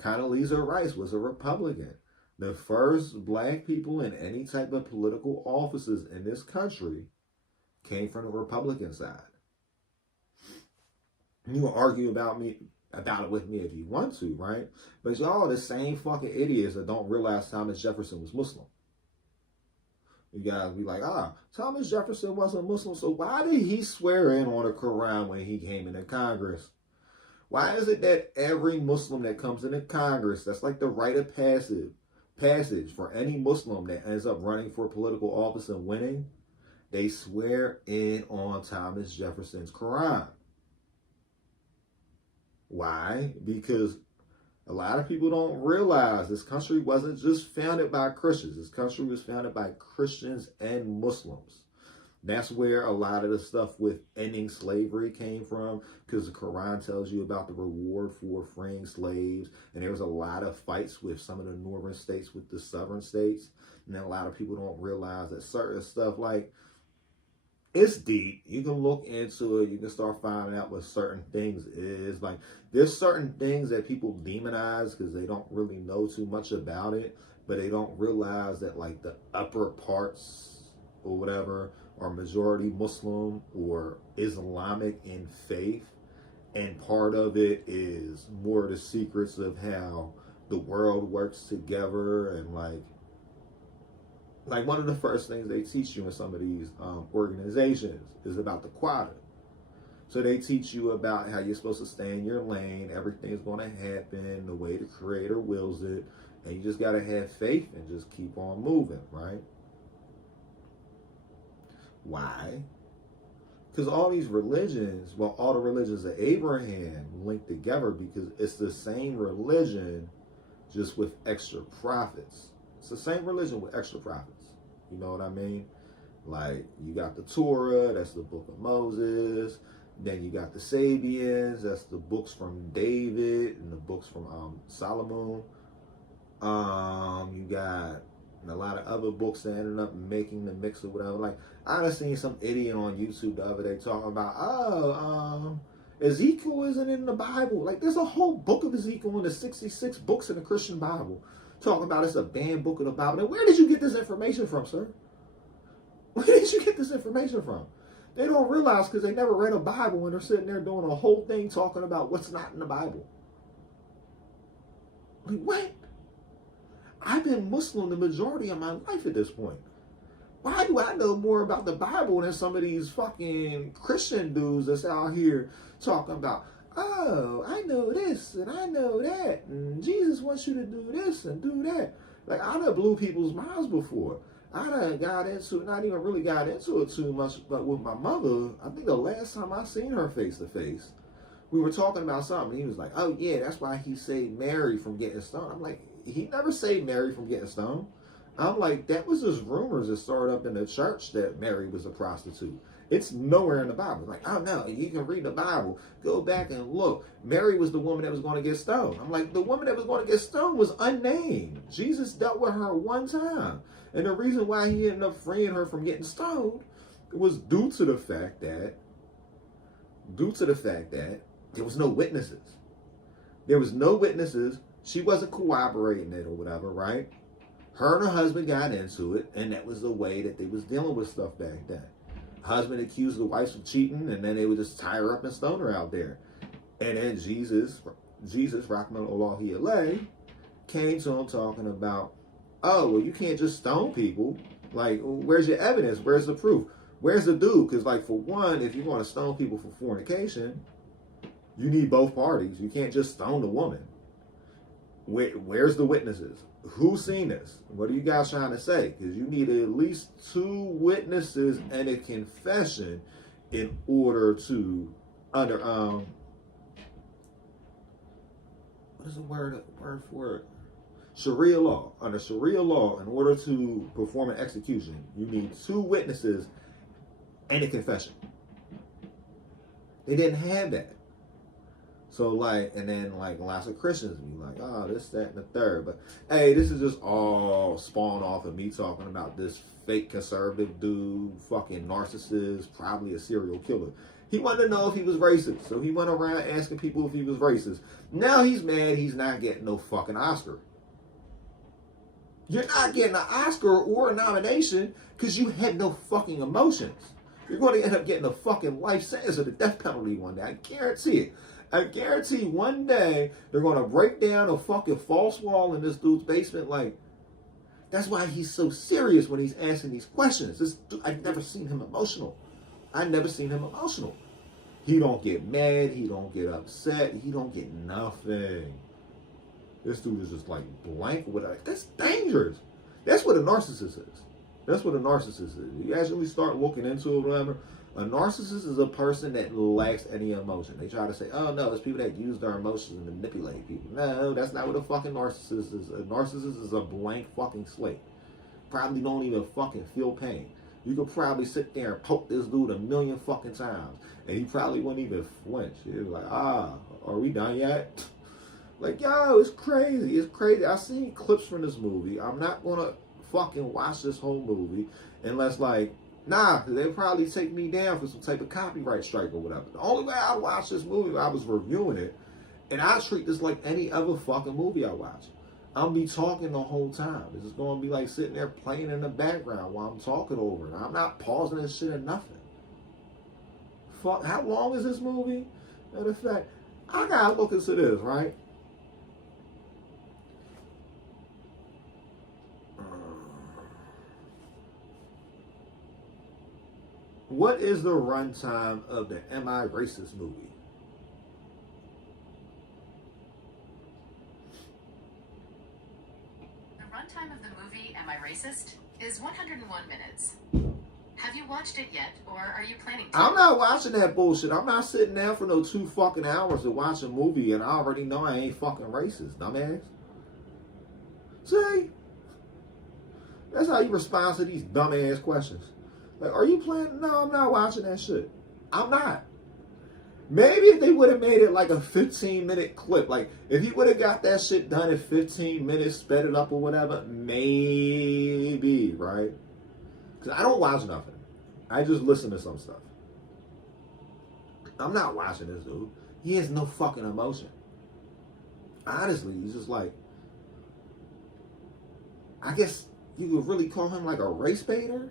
Condoleezza Rice was a Republican. The first black people in any type of political offices in this country came from the Republican side. You can argue about it with me if you want to, right? But y'all are the same fucking idiots that don't realize Thomas Jefferson was Muslim. You guys be like, Thomas Jefferson wasn't Muslim, so why did he swear in on the Quran when he came into Congress? Why is it that every Muslim that comes into Congress, that's like the rite of passage for any Muslim that ends up running for political office and winning, they swear in on Thomas Jefferson's Quran. Why? Because a lot of people don't realize this country wasn't just founded by Christians. This country was founded by Christians and Muslims. That's where a lot of the stuff with ending slavery came from, because the Quran tells you about the reward for freeing slaves. And there was a lot of fights with some of the northern states with the southern states. And then a lot of people don't realize that certain stuff, like, it's deep. You can look into it. You can start finding out what certain things is. Like, there's certain things that people demonize because they don't really know too much about it, but they don't realize that, like, the upper parts or whatever are majority Muslim or Islamic in faith. And part of it is more the secrets of how the world works together. And like one of the first things they teach you in some of these organizations is about the quadrant. So they teach you about how you're supposed to stay in your lane. Everything's going to happen the way the Creator wills it. And you just got to have faith and just keep on moving, right? Why? Because all these religions, well, all the religions of Abraham link together because it's the same religion, just with extra prophets. It's the same religion with extra prophets. You know what I mean? Like, you got the Torah, that's the book of Moses. Then you got the Sabians, that's the books from David and the books from Solomon. You got a lot of other books that ended up making the mix or whatever. Like, I done seen some idiot on YouTube the other day talking about, Ezekiel isn't in the Bible. Like, there's a whole book of Ezekiel in the 66 books in the Christian Bible. Talking about it's a banned book of the Bible. And where did you get this information from, sir? Where did you get this information from? They don't realize because they never read a Bible when they're sitting there doing a whole thing talking about what's not in the Bible. Like, what? I've been Muslim the majority of my life at this point. Why do I know more about the Bible than some of these fucking Christian dudes that's out here talking about, oh, I know this and I know that, and Jesus wants you to do this and do that. Like, I done blew people's minds before. I done got into it, not even really got into it too much, but with my mother, I think the last time I seen her face to face, we were talking about something. He was like, oh yeah, that's why he saved Mary from getting stoned. I'm like, he never saved Mary from getting stoned. I'm like, that was just rumors that started up in the church that Mary was a prostitute. It's nowhere in the Bible. Like, oh no, you can read the Bible. Go back and look. Mary was the woman that was going to get stoned. I'm like, the woman that was going to get stoned was unnamed. Jesus dealt with her one time. And the reason why he ended up freeing her from getting stoned was due to the fact that there was no witnesses. There was no witnesses. She wasn't corroborating it or whatever, right? Her and her husband got into it, and that was the way that they was dealing with stuff back then. Husband accused the wife of cheating, and then they would just tie her up and stone her out there. And then Jesus, Rahmatullahi alayhi, came to him talking about, oh, well, you can't just stone people. Like, where's your evidence? Where's the proof? Where's the dude? Because, like, for one, if you want to stone people for fornication, you need both parties. You can't just stone the woman. Where's the witnesses? Who's seen this? What are you guys trying to say? Because you need at least 2 witnesses and a confession in order to under what is the word for it? Sharia law. Under Sharia law, in order to perform an execution, you need 2 witnesses and a confession. They didn't have that. So, like, and then, like, lots of Christians be like, oh, this, that, and the third. But, hey, this is just all spawned off of me talking about this fake conservative dude, fucking narcissist, probably a serial killer. He wanted to know if he was racist. So he went around asking people if he was racist. Now he's mad he's not getting no fucking Oscar. You're not getting an Oscar or a nomination because you had no fucking emotions. You're going to end up getting a fucking life sentence or the death penalty one day. I guarantee it. I guarantee one day they're going to break down a fucking false wall in this dude's basement. Like, that's why he's so serious when he's asking these questions. This dude, I've never seen him emotional. He don't get mad. He don't get upset. He don't get nothing. This dude is just like blank with it. That's dangerous. That's what a narcissist is. You actually start looking into it, whatever. A narcissist is a person that lacks any emotion. They try to say, oh no, it's people that use their emotions and manipulate people. No, that's not what a fucking narcissist is. A narcissist is a blank fucking slate. Probably don't even fucking feel pain. You could probably sit there and poke this dude 1,000,000 fucking times, and he probably wouldn't even flinch. He'd be like, are we done yet? Like, yo, it's crazy. It's crazy. I've seen clips from this movie. I'm not going to fucking watch this whole movie unless, like, nah, they'll probably take me down for some type of copyright strike or whatever. The only way I watched this movie, I was reviewing it, and I treat this like any other fucking movie I watch. I'll be talking the whole time. It's just going to be like sitting there playing in the background while I'm talking over it. I'm not pausing this shit or nothing. Fuck, how long is this movie? Matter of fact, I gotta look into this, right? What is the runtime of the Am I Racist movie? The runtime of the movie Am I Racist is 101 minutes. Have you watched it yet, or are you planning to? I'm not watching that bullshit. I'm not sitting down for no 2 fucking hours to watch a movie and I already know I ain't fucking racist, dumbass. See? That's how you respond to these dumbass questions. Like, are you playing? No, I'm not watching that shit. I'm not. Maybe if they would have made it like a 15-minute clip, like if he would have got that shit done in 15 minutes, sped it up or whatever, maybe, right? Because I don't watch nothing. I just listen to some stuff. I'm not watching this dude. He has no fucking emotion. Honestly, he's just like, I guess you could really call him like a race baiter.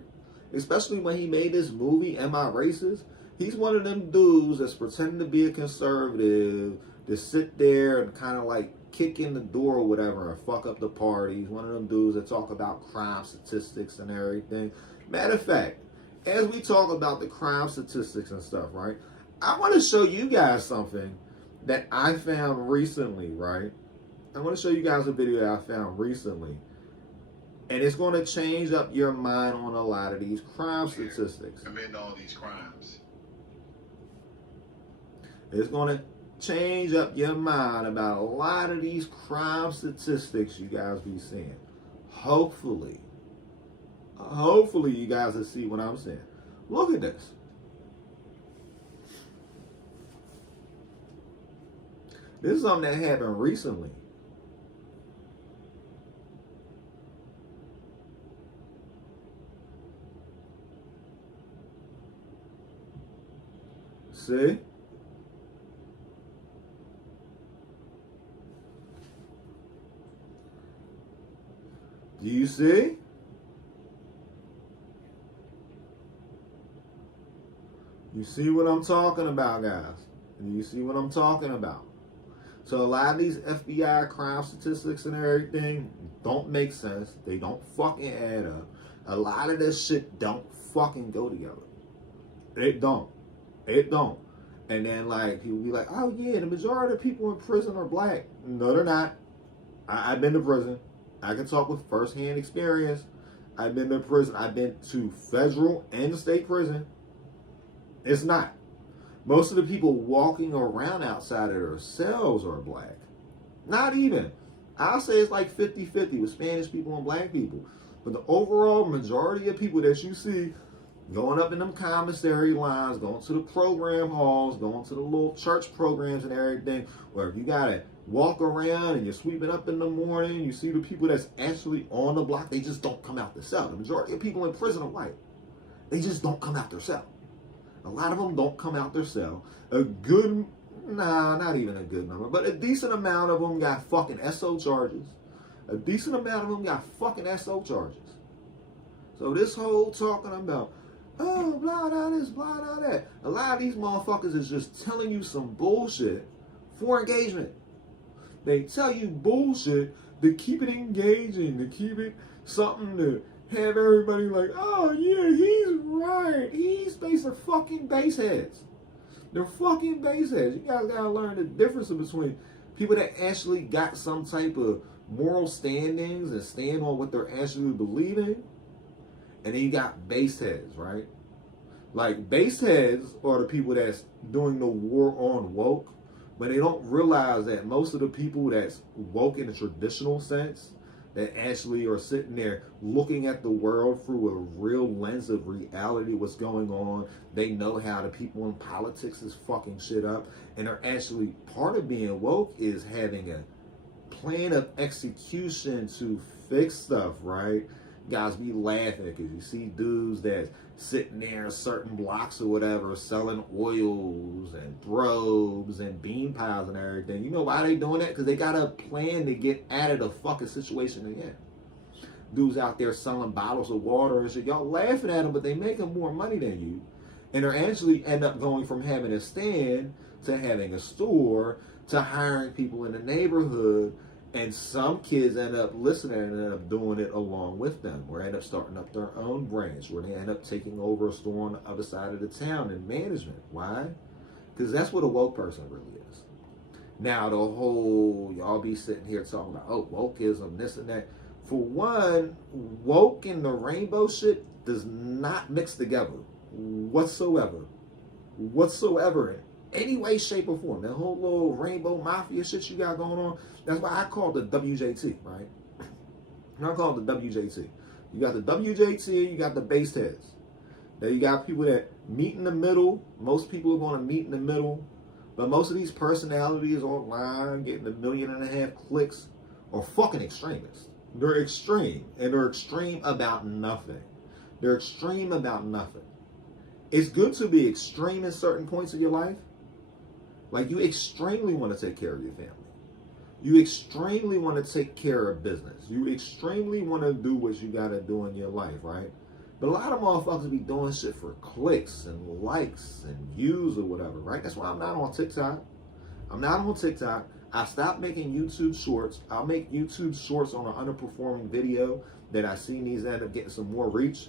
Especially when he made this movie, Am I Racist? He's one of them dudes that's pretending to be a conservative, to sit there and kind of like kick in the door or whatever and fuck up the party. He's one of them dudes that talk about crime statistics and everything. Matter of fact, as we talk about the crime statistics and stuff, right? I want to show you guys something that I found recently, right? I want to show you guys a video that I found recently. And it's going to change up your mind on a lot of these crime statistics. Commit all these crimes. It's going to change up your mind about a lot of these crime statistics you guys be seeing. Hopefully, Hopefully you guys will see what I'm saying. Look at this. This is something that happened recently. See? Do you see? You see what I'm talking about, guys? And you see what I'm talking about? So a lot of these FBI crime statistics and everything don't make sense. They don't fucking add up. A lot of this shit don't fucking go together. It don't. It don't. And then like people be like, oh yeah, the majority of people in prison are black. No, they're not. I've been to prison. I can talk with firsthand experience. I've been to prison. I've been to federal and state prison. It's not. Most of the people walking around outside of their cells are black. Not even. I'll say it's like 50-50 with Spanish people and black people. But the overall majority of people that you see going up in them commissary lines, going to the program halls, going to the little church programs and everything, where if you gotta walk around and you're sweeping up in the morning, you see the people that's actually on the block, they just don't come out their cell. The majority of people in prison are white. They just don't come out their cell. A lot of them don't come out their cell. Not even a good number, but a decent amount of them got fucking SO charges. A decent amount of them got fucking SO charges. So this whole talking about, oh, blah, blah, this, blah, blah, that. A lot of these motherfuckers is just telling you some bullshit for engagement. They tell you bullshit to keep it engaging, to keep it something to have everybody like, oh yeah, he's right. These are fucking baseheads. They're fucking baseheads. You guys gotta learn the difference between people that actually got some type of moral standings and stand on what they're actually believing, and then you got baseheads, right? Like baseheads are the people that's doing the war on woke, but they don't realize that most of the people that's woke in the traditional sense, that actually are sitting there looking at the world through a real lens of reality, what's going on. They know how the people in politics is fucking shit up. And they're actually, part of being woke is having a plan of execution to fix stuff, right? You guys be laughing because you see dudes that's sitting there in certain blocks or whatever selling oils and probes and bean piles and everything. You know why they doing that? Because they got a plan to get out of the fucking situation again. Dudes out there selling bottles of water and shit. Y'all laughing at them, but they making more money than you. And they're actually end up going from having a stand to having a store to hiring people in the neighborhood. And some kids end up listening and end up doing it along with them, or end up starting up their own branch, where they end up taking over a store on the other side of the town in management. Why? Because that's what a woke person really is. Now, the whole, y'all be sitting here talking about, oh, wokeism, this and that. For one, woke and the rainbow shit does not mix together whatsoever. Whatsoever. Any way, shape, or form. That whole little rainbow mafia shit you got going on, that's why I call it the WJT, right? I call it the WJT. You got the WJT, you got the base heads. Then you got people that meet in the middle. Most people are going to meet in the middle. But most of these personalities online getting 1.5 million clicks are fucking extremists. They're extreme. And they're extreme about nothing. They're extreme about nothing. It's good to be extreme in certain points of your life. Like, you extremely want to take care of your family. You extremely want to take care of business. You extremely want to do what you got to do in your life, right? But a lot of motherfuckers be doing shit for clicks and likes and views or whatever, right? That's why I'm not on TikTok. I'm not on TikTok. I stopped making YouTube shorts. I'll make YouTube shorts on an underperforming video that I see needs to end up getting some more reach.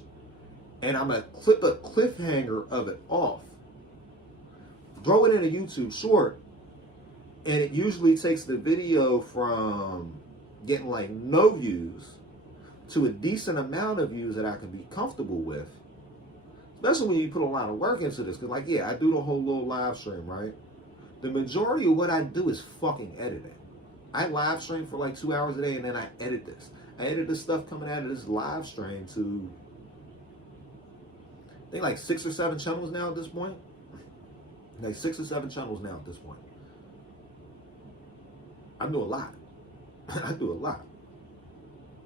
And I'm going to clip a cliffhanger of it off. Throw it in a YouTube short, and it usually takes the video from getting like no views to a decent amount of views that I can be comfortable with. Especially when you put a lot of work into this. Because like, yeah, I do the whole little live stream, right? The majority of what I do is fucking editing. I live stream for like 2 hours a day, and then I edit this. I edit the stuff coming out of this live stream to I think like 6 or 7 channels now at this point. Like 6 or 7 channels now at this point. I do a lot. I do a lot.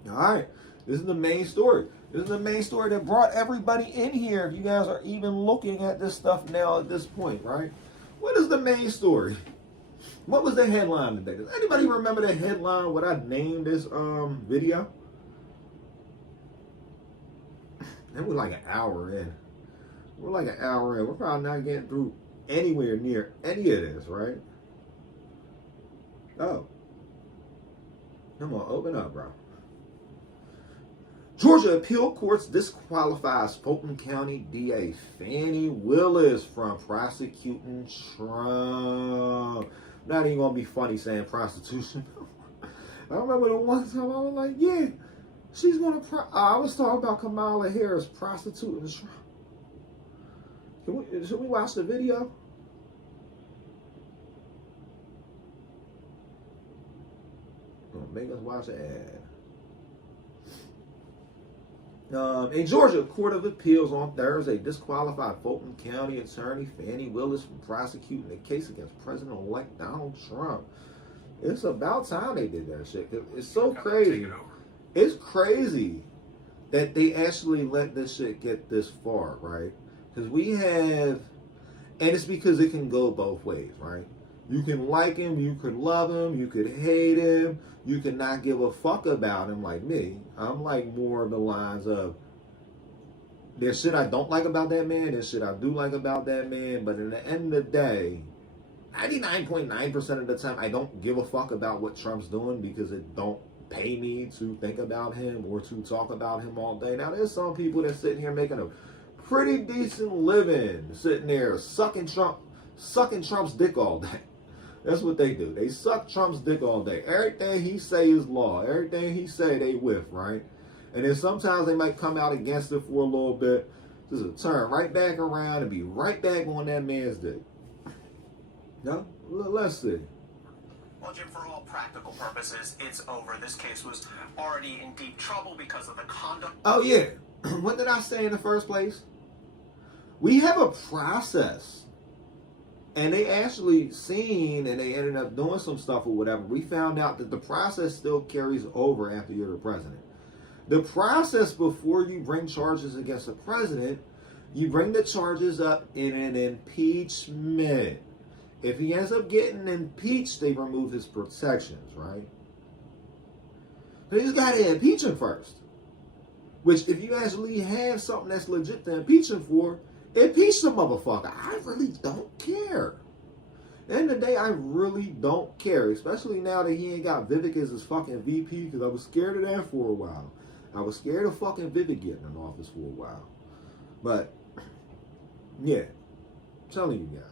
All right. This is the main story. This is the main story that brought everybody in here. If you guys are even looking at this stuff now at this point, right? What is the main story? What was the headline today? Does anybody remember the headline, what I named this video? And we're like an hour in. We're like an hour in. We're probably not getting through anywhere near any of this, right? Oh. Come on, open up, bro. Georgia appeal courts disqualifies Fulton County DA Fani Willis from prosecuting Trump. Not even gonna be funny saying prostitution. I remember the one time I was like, yeah, she's gonna. I was talking about Kamala Harris prostituting Trump. Should we watch the video? Make us watch an ad. In Georgia, a court of appeals on Thursday disqualified Fulton County Attorney Fani Willis from prosecuting a case against President-elect Donald Trump. It's about time they did that shit. It's so crazy. It's crazy that they actually let this shit get this far, right? Because we have, and it's because it can go both ways, right? You can like him, you could love him, you could hate him, you could not give a fuck about him like me. I'm like more of the lines of, there's shit I don't like about that man, there's shit I do like about that man, but in the end of the day, 99.9% of the time, I don't give a fuck about what Trump's doing because it don't pay me to think about him or to talk about him all day. Now, there's some people that sitting here making a pretty decent living, sitting there sucking Trump's dick all day. That's what they do. They suck Trump's dick all day. Everything he say is law. Everything he say, they whiff, right? And then sometimes they might come out against it for a little bit, just to turn right back around and be right back on that man's dick. No? Let's see. Well, Jim, for all practical purposes, it's over. This case was already in deep trouble because of the conduct. Oh, yeah. What did I say in the first place? We have a process. And they actually seen, and they ended up doing some stuff or whatever. We found out that the process still carries over after you're the president. The process before you bring charges against the president, you bring the charges up in an impeachment. If he ends up getting impeached, they remove his protections, right? So you just got to impeach him first. Which, if you actually have something that's legit to impeach him for, impeach the motherfucker. I really don't care. At the end of the day, I really don't care. Especially now that he ain't got Vivek as his fucking VP, because I was scared of that for a while. I was scared of fucking Vivek getting in office for a while. But, yeah. I'm telling you guys.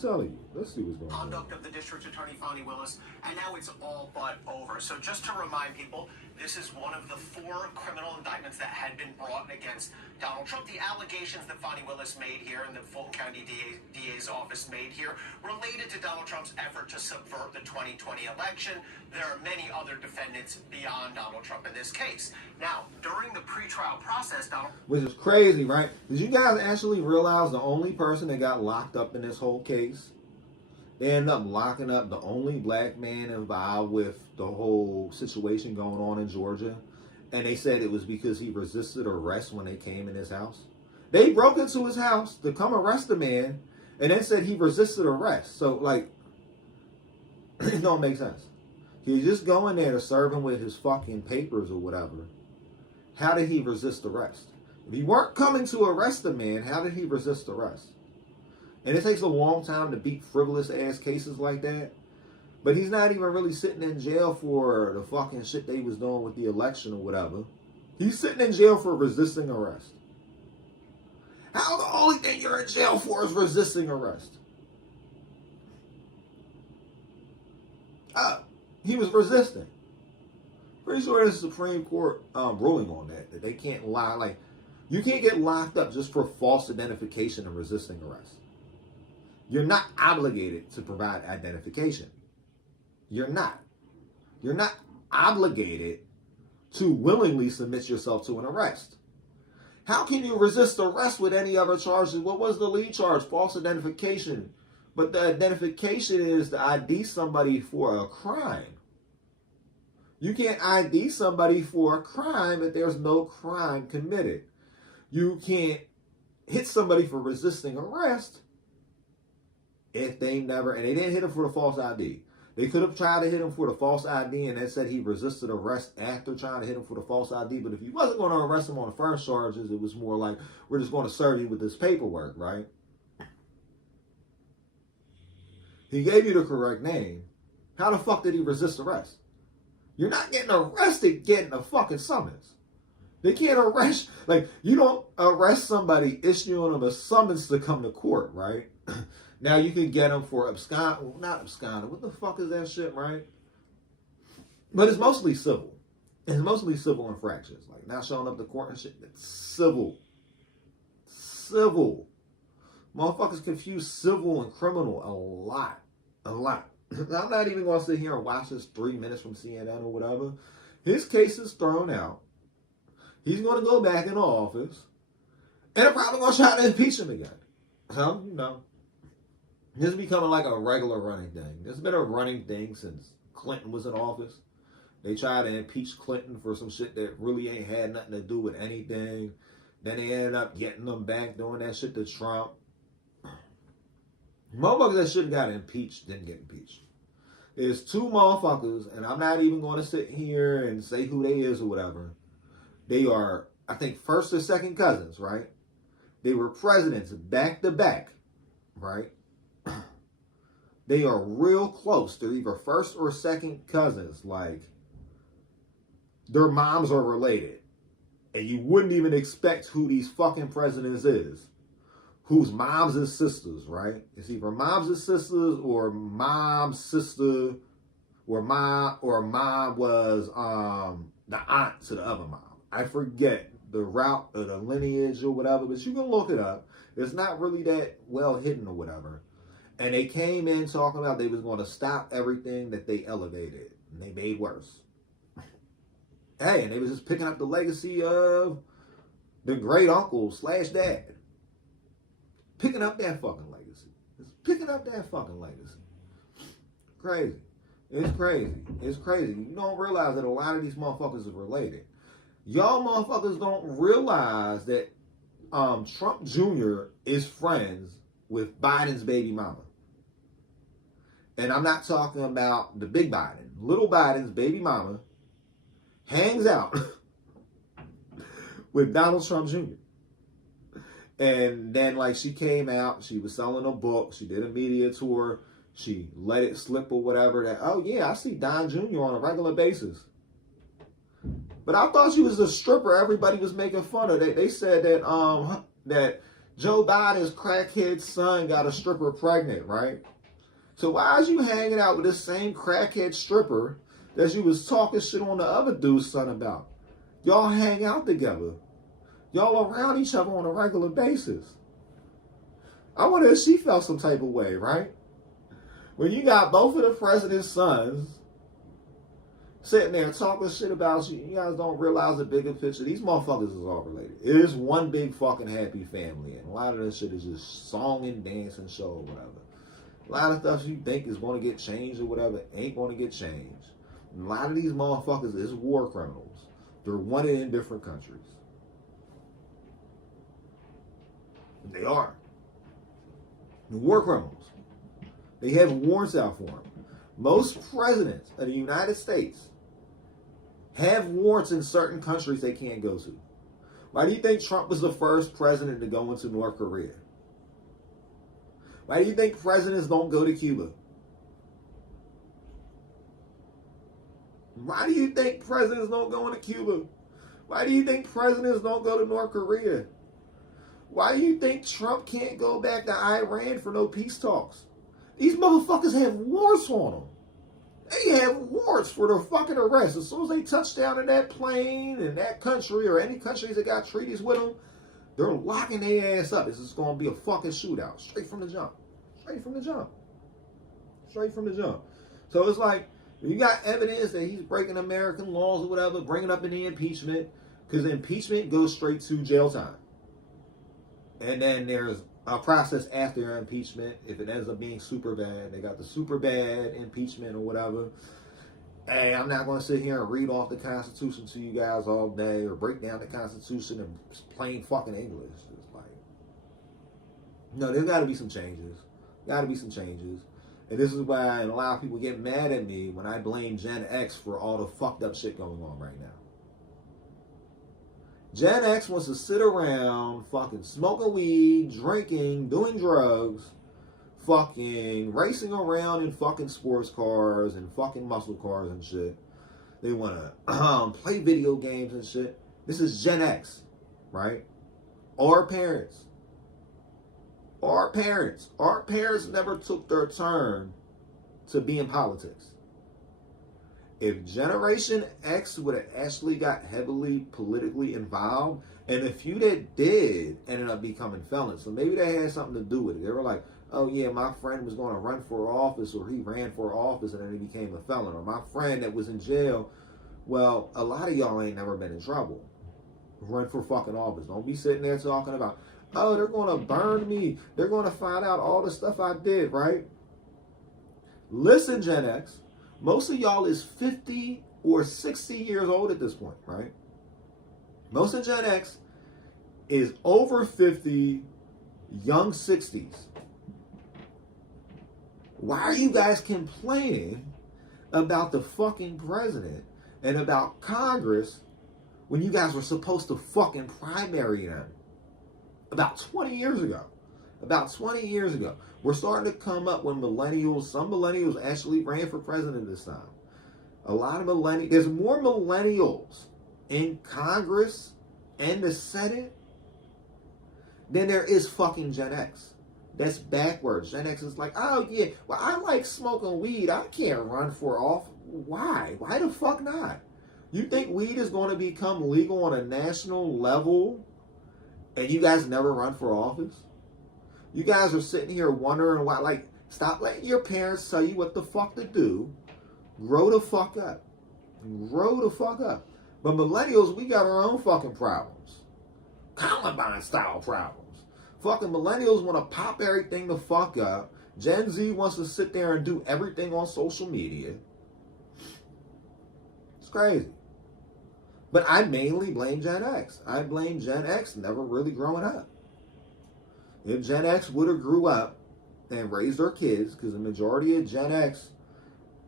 Telling you. Let's see what's going on. Conduct of the District Attorney Fani Willis, and now it's all but over. So just to remind people, this is one of the 4 criminal indictments that had been brought against Donald Trump. The allegations that Fani Willis made here and the Fulton County DA's office made here related to Donald Trump's effort to subvert the 2020 election. There are many other defendants beyond Donald Trump in this case. Now, during the pretrial process, which is crazy, right? Did you guys actually realize the only person that got locked up in this whole case? They ended up locking up the only black man involved with the whole situation going on in Georgia. And they said it was because he resisted arrest when they came in his house. They broke into his house to come arrest the man and then said he resisted arrest. So, like, it don't make sense. He was just going there to serve him with his fucking papers or whatever. How did he resist arrest? If he weren't coming to arrest the man, how did he resist arrest? And it takes a long time to beat frivolous ass cases like that. But he's not even really sitting in jail for the fucking shit they was doing with the election or whatever. He's sitting in jail for resisting arrest. How the only thing you're in jail for is resisting arrest? He was resisting. Pretty sure there's a Supreme Court ruling on that they can't lie. Like, you can't get locked up just for false identification and resisting arrest. You're not obligated to provide identification. You're not. You're not obligated to willingly submit yourself to an arrest. How can you resist arrest with any other charges? What was the lead charge? False identification. But the identification is to ID somebody for a crime. You can't ID somebody for a crime if there's no crime committed. You can't hit somebody for resisting arrest if they never, and they didn't hit him for the false ID. They could have tried to hit him for the false ID and then said he resisted arrest after trying to hit him for the false ID. But if you wasn't going to arrest him on the first charges, it was more like, we're just going to serve you with this paperwork, right? He gave you the correct name. How the fuck did he resist arrest? You're not getting arrested getting a fucking summons. They can't arrest, like, you don't arrest somebody issuing them a summons to come to court, right? Now you can get them for abscond, well, not absconding. What the fuck is that shit, right? But it's mostly civil. It's mostly civil infractions. Like not showing up to court and shit. It's civil. Civil. Motherfuckers confuse civil and criminal a lot. A lot. I'm not even going to sit here and watch this 3 minutes from CNN or whatever. His case is thrown out. He's going to go back into office. And they're probably going to try to impeach him again. So, you know. This is becoming like a regular running thing. It's been a running thing since Clinton was in office. They tried to impeach Clinton for some shit that really ain't had nothing to do with anything. Then they ended up getting them back doing that shit to Trump. Motherfuckers that should have got impeached didn't get impeached. There's two motherfuckers, and I'm not even going to sit here and say who they is or whatever. They are, I think, first or second cousins, right? They were presidents back to back, right? They are real close. They're either first or second cousins. Like, their moms are related. And you wouldn't even expect who these fucking presidents is. Whose moms is sisters, right? It's either moms is sisters or mom's sister or mom was the aunt to the other mom. I forget the route or the lineage or whatever, but you can look it up. It's not really that well hidden or whatever. And they came in talking about they was going to stop everything that they elevated. And they made worse. Hey, and they was just picking up the legacy of the great uncle / dad. Picking up that fucking legacy. It's picking up that fucking legacy. Crazy. It's crazy. It's crazy. You don't realize that a lot of these motherfuckers are related. Y'all motherfuckers don't realize that Trump Jr. is friends with Biden's baby mama. And I'm not talking about the big Biden. Little Biden's baby mama hangs out with Donald Trump Jr. And then, like, she came out, she was selling a book, she did a media tour, she let it slip or whatever that, oh yeah, I see Don Jr. on a regular basis. But I thought she was a stripper everybody was making fun of. They said that that Joe Biden's crackhead son got a stripper pregnant, right? So why is you hanging out with this same crackhead stripper that you was talking shit on the other dude's son about? Y'all hang out together. Y'all around each other on a regular basis. I wonder if she felt some type of way, right? When you got both of the president's sons sitting there talking shit about you, you guys don't realize the bigger picture. These motherfuckers is all related. It is one big fucking happy family. And a lot of this shit is just song and dance and show or whatever. A lot of stuff you think is going to get changed or whatever ain't going to get changed. And a lot of these motherfuckers is war criminals. They're wanted in different countries. They are. They're war criminals. They have warrants out for them. Most presidents of the United States have warrants in certain countries they can't go to. Why do you think Trump was the first president to go into North Korea? Why do you think presidents don't go to Cuba? Why do you think presidents don't go into Cuba? Why do you think presidents don't go to North Korea? Why do you think Trump can't go back to Iran for no peace talks? These motherfuckers have warrants on them. They have warrants for their fucking arrest. As soon as they touch down in that plane in that country or any countries that got treaties with them, they're locking their ass up. This is going to be a fucking shootout. Straight from the jump. Straight from the jump. Straight from the jump. So it's like, if you got evidence that he's breaking American laws or whatever, bring it up in the impeachment. Because impeachment goes straight to jail time. And then there's a process after impeachment. If it ends up being super bad, they got the super bad impeachment or whatever. Hey, I'm not going to sit here and read off the Constitution to you guys all day or break down the Constitution in plain fucking English. It's like, no, there's got to be some changes. Got to be some changes. And this is why a lot of people get mad at me when I blame Gen X for all the fucked up shit going on right now. Gen X wants to sit around fucking smoking weed, drinking, doing drugs, fucking racing around in fucking sports cars and fucking muscle cars and shit. They want to play video games and shit. This is Gen X, right? Our parents never took their turn to be in politics. If Generation X would have actually got heavily politically involved, and a few that did ended up becoming felons, so maybe they had something to do with it. They were like, oh yeah, my friend was going to run for office, or he ran for office and then he became a felon, or my friend that was in jail. Well, a lot of y'all ain't never been in trouble. Run for fucking office. Don't be sitting there talking about, oh, they're going to burn me. They're going to find out all the stuff I did, right? Listen, Gen X. Most of y'all is 50 or 60 years old at this point, right? Most of Gen X is over 50, young 60s. Why are you guys complaining about the fucking president and about Congress when you guys were supposed to fucking primary them? About 20 years ago. About 20 years ago. We're starting to come up when millennials, some millennials actually ran for president this time. A lot of millennials, there's more millennials in Congress and the Senate than there is fucking Gen X. That's backwards. Gen X is like, oh yeah, well I like smoking weed. I can't run for office. Why? Why the fuck not? You think weed is going to become legal on a national level and you guys never run for office? You guys are sitting here wondering why. Like, stop letting your parents tell you what the fuck to do. Grow the fuck up. Grow the fuck up. But millennials, we got our own fucking problems. Columbine style problems. Fucking millennials want to pop everything the fuck up. Gen Z wants to sit there and do everything on social media. It's crazy. But I mainly blame Gen X. I blame Gen X never really growing up. If Gen X would have grew up and raised their kids, because the majority of Gen X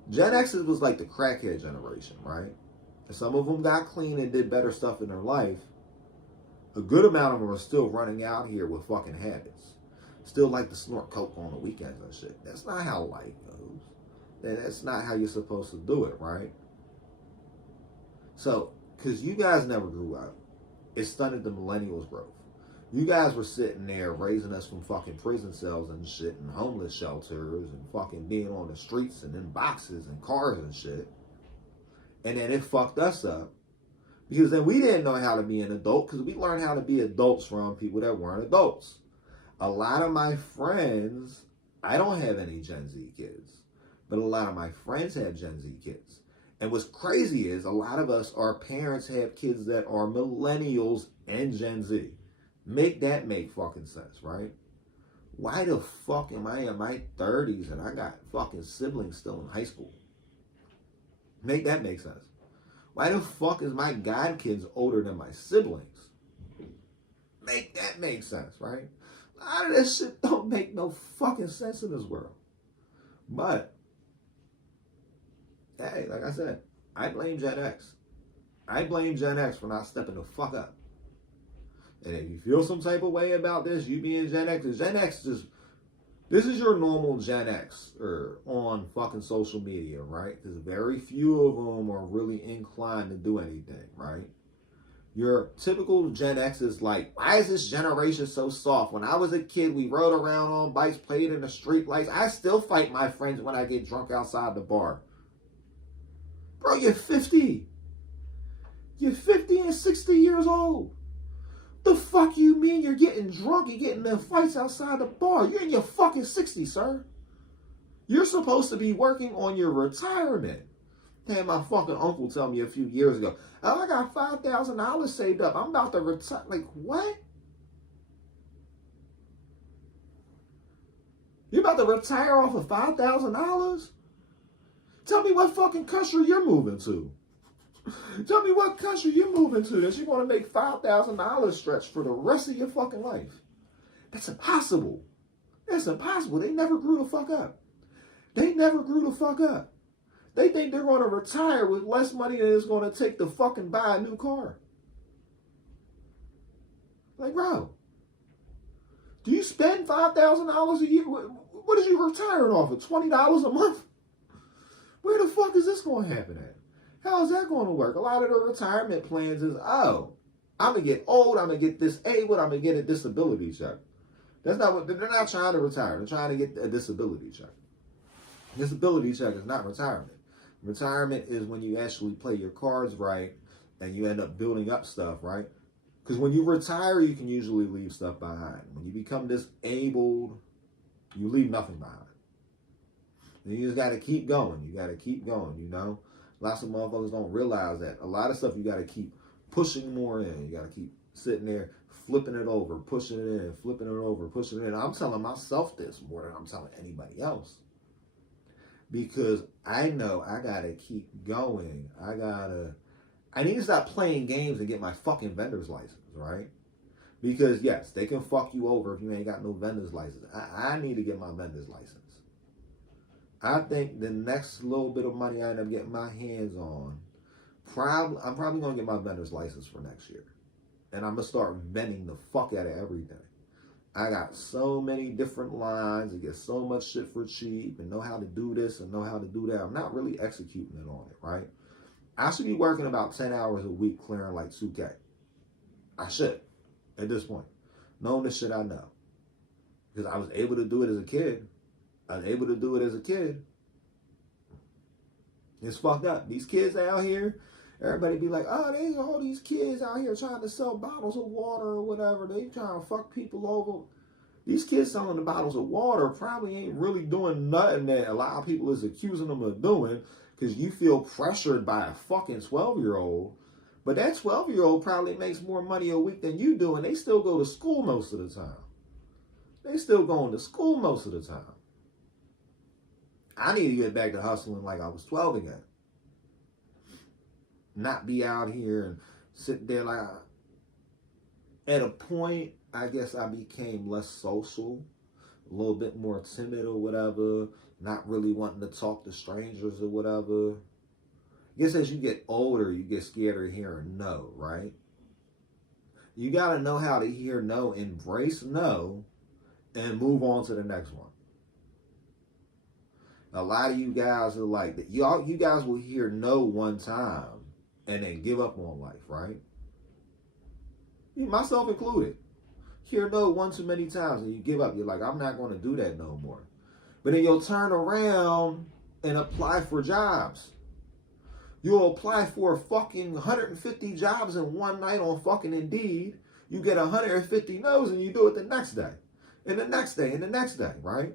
was like the crackhead generation, right? And some of them got clean and did better stuff in their life. A good amount of them are still running out here with fucking habits. Still like to snort coke on the weekends and shit. That's not how life goes. That's not how you're supposed to do it, right? So, because you guys never grew up, it stunted the millennials' growth. You guys were sitting there raising us from fucking prison cells and shit and homeless shelters and fucking being on the streets and in boxes and cars and shit. And then it fucked us up because then we didn't know how to be an adult because we learned how to be adults from people that weren't adults. A lot of my friends, I don't have any Gen Z kids, but a lot of my friends have Gen Z kids. And what's crazy is a lot of us, our parents have kids that are millennials and Gen Z. Make that make fucking sense, right? Why the fuck am I in my 30s and I got fucking siblings still in high school? Make that make sense. Why the fuck is my godkids older than my siblings? Make that make sense, right? A lot of this shit don't make no fucking sense in this world. But, hey, like I said, I blame Gen X. I blame Gen X for not stepping the fuck up. And if you feel some type of way about this, you being Gen X just, this is your normal Gen X or on fucking social media, right? Because very few of them are really inclined to do anything, right? Your typical Gen X is like, why is this generation so soft? When I was a kid, we rode around on bikes, played in the street lights. I still fight my friends when I get drunk outside the bar. Bro, you're 50. You're 50 and 60 years old. The fuck you mean you're getting drunk and getting in fights outside the bar? You're in your fucking 60s, sir. You're supposed to be working on your retirement. I had my fucking uncle tell me a few years ago, oh, I got $5,000 saved up. I'm about to retire. Like, what? You about to retire off of $5,000? Tell me what fucking country you're moving to. Tell me what country you're moving to that you're going to make $5,000 stretch for the rest of your fucking life. That's impossible. That's impossible. They never grew the fuck up. They never grew the fuck up. They think they're going to retire with less money than it's going to take to fucking buy a new car. Like, bro, do you spend $5,000 a year? What is you retiring off of? $20 a month? Where the fuck is this going to happen at? How is that going to work? A lot of the retirement plans is, oh, I'm going to get old, I'm going to get disabled, I'm going to get a disability check. That's not what, they're not trying to retire. They're trying to get a disability check. Disability check is not retirement. Retirement is when you actually play your cards right and you end up building up stuff, right? Because when you retire, you can usually leave stuff behind. When you become disabled, you leave nothing behind. And you just got to keep going. You got to keep going, you know? Lots of motherfuckers don't realize that. A lot of stuff you got to keep pushing more in. You got to keep sitting there, flipping it over, pushing it in, flipping it over, pushing it in. I'm telling myself this more than I'm telling anybody else. Because I know I got to keep going. I need to stop playing games and get my fucking vendor's license, right? Because, yes, they can fuck you over if you ain't got no vendor's license. I need to get my vendor's license. I think the next little bit of money I end up getting my hands on, I'm probably going to get my vendor's license for next year. And I'm going to start vending the fuck out of everything. I got so many different lines and get so much shit for cheap and know how to do this and know how to do that. I'm not really executing it on it, right? I should be working about 10 hours a week clearing like 2K. I should, at this point. Knowing the shit I know. Because I was able to do it as a kid. It's fucked up. These kids out here, everybody be like, oh, there's all these kids out here trying to sell bottles of water or whatever. They trying to fuck people over. These kids selling the bottles of water probably ain't really doing nothing that a lot of people is accusing them of doing because you feel pressured by a fucking 12-year-old. But that 12-year-old probably makes more money a week than you do, and they still go to school most of the time. They still going to school most of the time. I need to get back to hustling like I was 12 again. Not be out here and sit there like at a point, I guess I became less social, a little bit more timid or whatever, not really wanting to talk to strangers or whatever. I guess as you get older, you get scared of hearing no, right? You got to know how to hear no, embrace no, and move on to the next one. A lot of you guys are like that. You guys will hear no one time and then give up on life, right? Myself included. Hear no one too many times and you give up. You're like, I'm not going to do that no more. But then you'll turn around and apply for jobs. You'll apply for fucking 150 jobs in one night on fucking Indeed. You get 150 no's and you do it the next day. And the next day and the next day, right?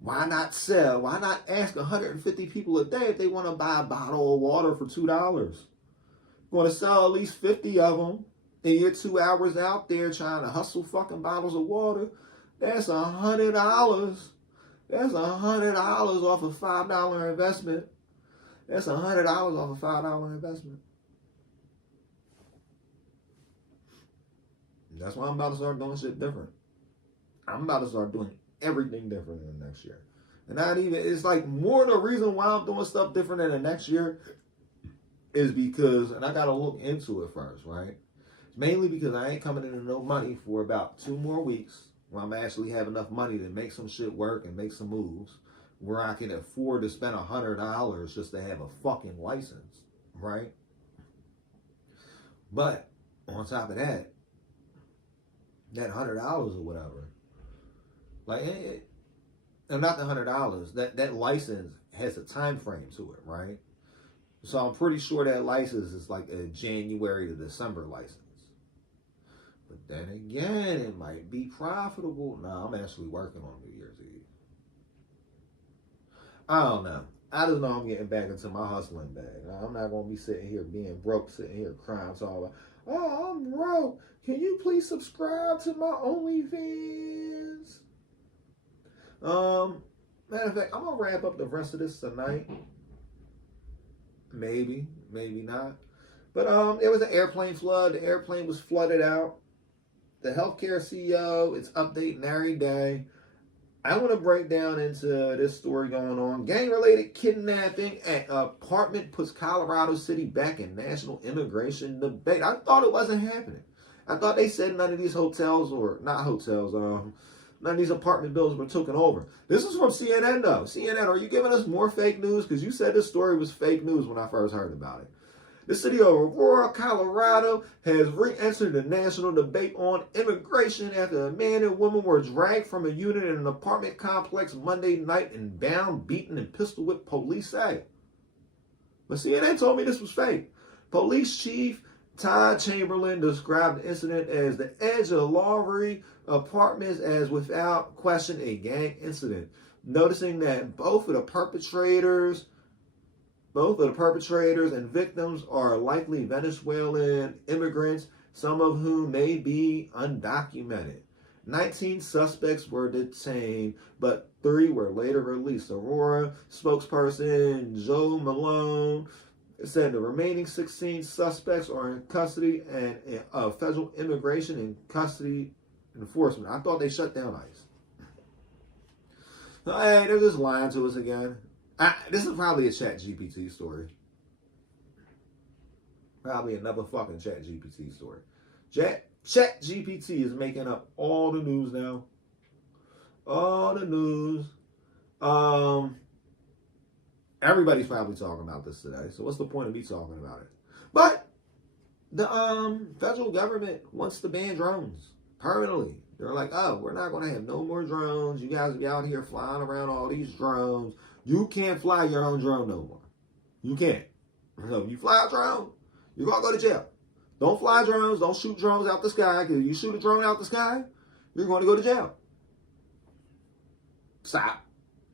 Why not sell? Why not ask 150 people a day if they want to buy a bottle of water for $2? You're going to sell at least 50 of them. And you're 2 hours out there trying to hustle fucking bottles of water. That's $100. That's $100 off a $5 investment. That's $100 off a $5 investment. That's why I'm about to start doing shit different. I'm about to start doing everything different in the next year. And not even, it's like more the reason why I'm doing stuff different in the next year is because, and I got to look into it first, right? Mainly because I ain't coming into no money for about 2 more weeks where I'm actually have enough money to make some shit work and make some moves where I can afford to spend $100 just to have a fucking license, right? But on top of that, that $100 or whatever, like, and not the $100, that license has a time frame to it, right? So I'm pretty sure that license is like a January to December license. But then again, it might be profitable. No, I'm actually working on New Year's Eve. I don't know. I just know I'm getting back into my hustling bag. I'm not gonna be sitting here being broke, sitting here crying, talking about, oh, I'm broke. Can you please subscribe to my OnlyFans? Matter of fact, I'm gonna wrap up the rest of this tonight. Maybe, maybe not. But there was an airplane flood. The airplane was flooded out. The healthcare CEO, it's updating every day. I want to break down into this story going on. Gang-related kidnapping at apartment puts Colorado City back in national immigration debate. I thought it wasn't happening. I thought they said none of these hotels, or not hotels, none of these apartment buildings were taken over. This is from CNN, though. CNN, are you giving us more fake news? Because you said this story was fake news when I first heard about it. The city of Aurora, Colorado, has re-entered the national debate on immigration after a man and woman were dragged from a unit in an apartment complex Monday night and bound, beaten, and pistol whipped, police say. But CNN told me this was fake. Police Chief Todd Chamberlain described the incident as the edge of Lowry Apartments as without question a gang incident, noticing that both of the perpetrators and victims are likely Venezuelan immigrants, some of whom may be undocumented. 19 suspects were detained, but 3 were later released. Aurora spokesperson Joe Malone said the remaining 16 suspects are in custody and federal immigration and custody enforcement. I thought they shut down ICE. So, hey, they're just lying to us again. This is probably a ChatGPT story. Probably another fucking ChatGPT story. ChatGPT is making up all the news now. All the news. Everybody's probably talking about this today. So what's the point of me talking about it? But the federal government wants to ban drones permanently. They're like, oh, we're not going to have no more drones. You guys be out here flying around all these drones. You can't fly your own drone no more. You can't. So if you fly a drone, you're going to go to jail. Don't fly drones. Don't shoot drones out the sky. Because if you shoot a drone out the sky, you're going to go to jail. Stop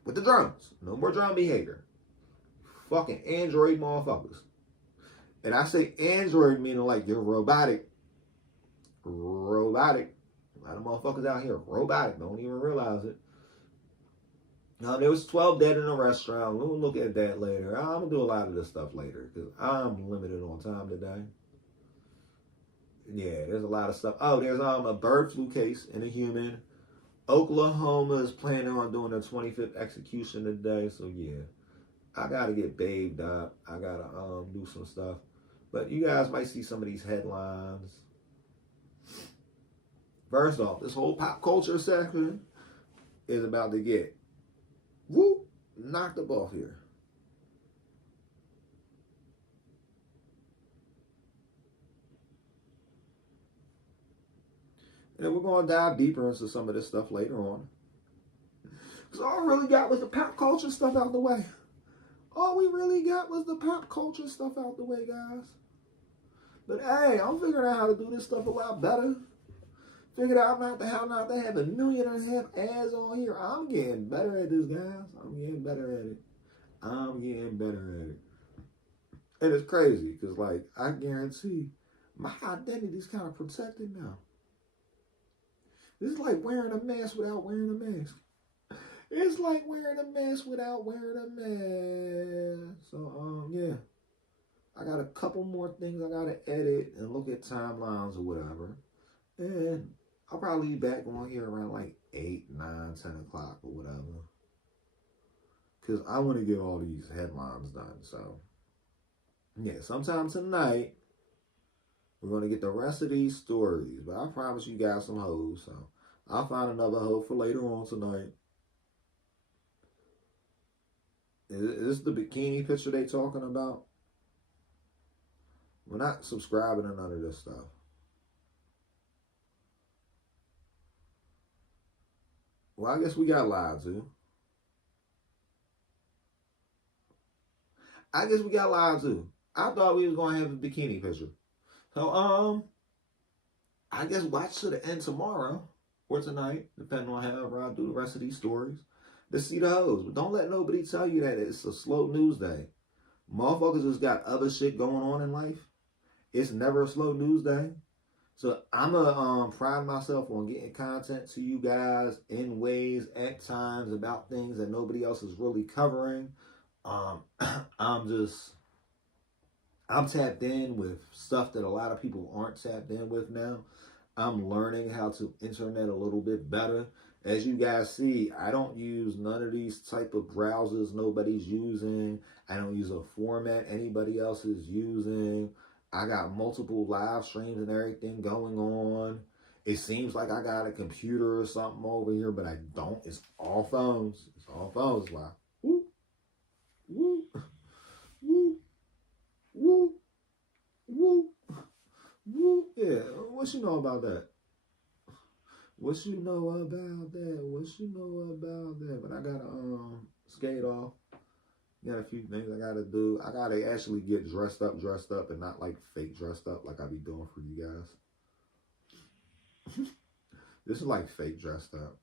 with the drones. No more drone behavior. Fucking Android motherfuckers. And I say Android meaning like you're robotic. Robotic. A lot of motherfuckers out here robotic. Don't even realize it. There was 12 dead in a restaurant. We'll look at that later. I'm going to do a lot of this stuff later because I'm limited on time today. Yeah, there's a lot of stuff. Oh, there's a bird flu case in a human. Oklahoma is planning on doing their 25th execution today. So, yeah, I got to get babed up. I got to do some stuff. But you guys might see some of these headlines. First off, this whole pop culture section is about to get knocked up off here. And we're going to dive deeper into some of this stuff later on. Because all I really got was the pop culture stuff out the way. All we really got was the pop culture stuff out the way, guys. But hey, I'm figuring out how to do this stuff a lot better. Figured out how not to have 1.5 million ads on here. I'm getting better at this, guys. I'm getting better at it. And it's crazy because, like, I guarantee my identity is kind of protected now. This is like wearing a mask without wearing a mask. It's like wearing a mask without wearing a mask. So, yeah. I got a couple more things I got to edit and look at timelines or whatever. And I'll probably be back on here around like 8, 9, 10 o'clock or whatever. Because I want to get all these headlines done. So, yeah, sometime tonight, we're going to get the rest of these stories. But I promise you guys some hoes. So, I'll find another hoe for later on tonight. Is this the bikini picture they talking about? We're not subscribing to none of this stuff. Well, I guess we got lied to. I thought we was going to have a bikini picture. So, I guess watch to the end tomorrow or tonight, depending on however I do the rest of these stories. to see the hoes. But don't let nobody tell you that it's a slow news day. Motherfuckers just got other shit going on in life. It's never a slow news day. So I'm going to pride myself on getting content to you guys in ways, at times, about things that nobody else is really covering. I'm tapped in with stuff that a lot of people aren't tapped in with now. I'm learning how to internet a little bit better. As you guys see, I don't use none of these type of browsers nobody's using. I don't use a format anybody else is using. I got multiple live streams and everything going on. It seems like I got a computer or something over here, but I don't. It's all phones. It's all phones. Wow. Woo. Woo. Woo. Woo. Woo. Woo. Yeah. What you know about that? What you know about that? What you know about that? But I gotta skate off. Got a few things I gotta do. I gotta actually get dressed up, and not like fake dressed up like I be doing for you guys. This is like fake dressed up.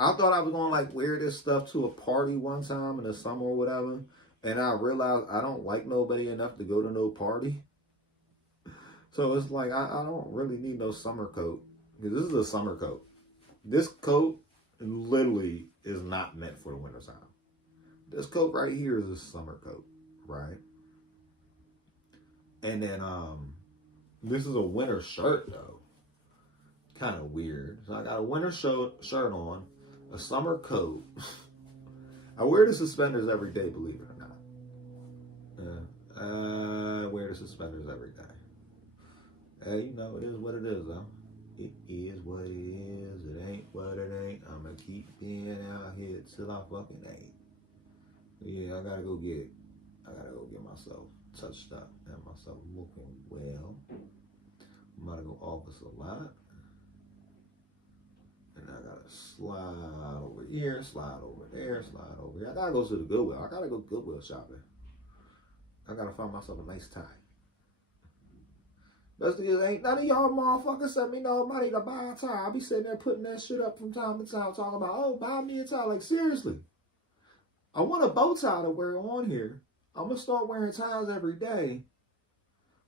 I thought I was gonna like wear this stuff to a party one time in the summer or whatever, and I realized I don't like nobody enough to go to no party. So it's like I don't really need no summer coat. Because this is a summer coat. This coat literally is not meant for the winter time. This coat right here is a summer coat, right? And then this is a winter shirt though. Kind of weird. So I got a winter shirt on, a summer coat. I wear the suspenders every day, believe it or not. I wear the suspenders every day. Hey, you know, it is what it is though. It is what it is. It ain't what it ain't. I'ma keep being out here till I fucking ain't. Yeah, I gotta go get myself touched up and myself looking well. I'm about to go office a lot. And I gotta slide over here, slide over there, slide over here. I gotta go to the Goodwill. I gotta go Goodwill shopping. I gotta find myself a nice tie. That's because ain't none of y'all motherfuckers send me no money to buy a tie. I be sitting there putting that shit up from time to time talking about, oh, buy me a tie. Like, seriously. I want a bow tie to wear on here. I'm going to start wearing ties every day.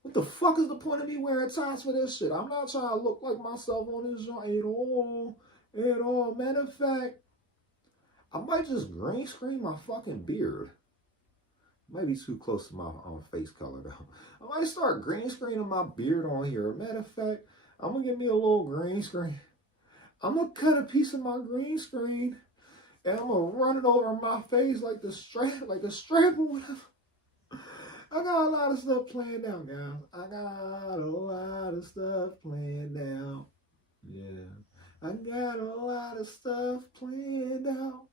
What the fuck is the point of me wearing ties for this shit? I'm not trying to look like myself on this joint at all. At all. Matter of fact, I might just green screen my fucking beard. Might be too close to my face color though. I might start green screening my beard on here. Matter of fact, I'm gonna get me a little green screen. I'm gonna cut a piece of my green screen and I'm gonna run it over my face like a strap or whatever. I got a lot of stuff planned out, guys. I got a lot of stuff planned out. Yeah. I got a lot of stuff planned out.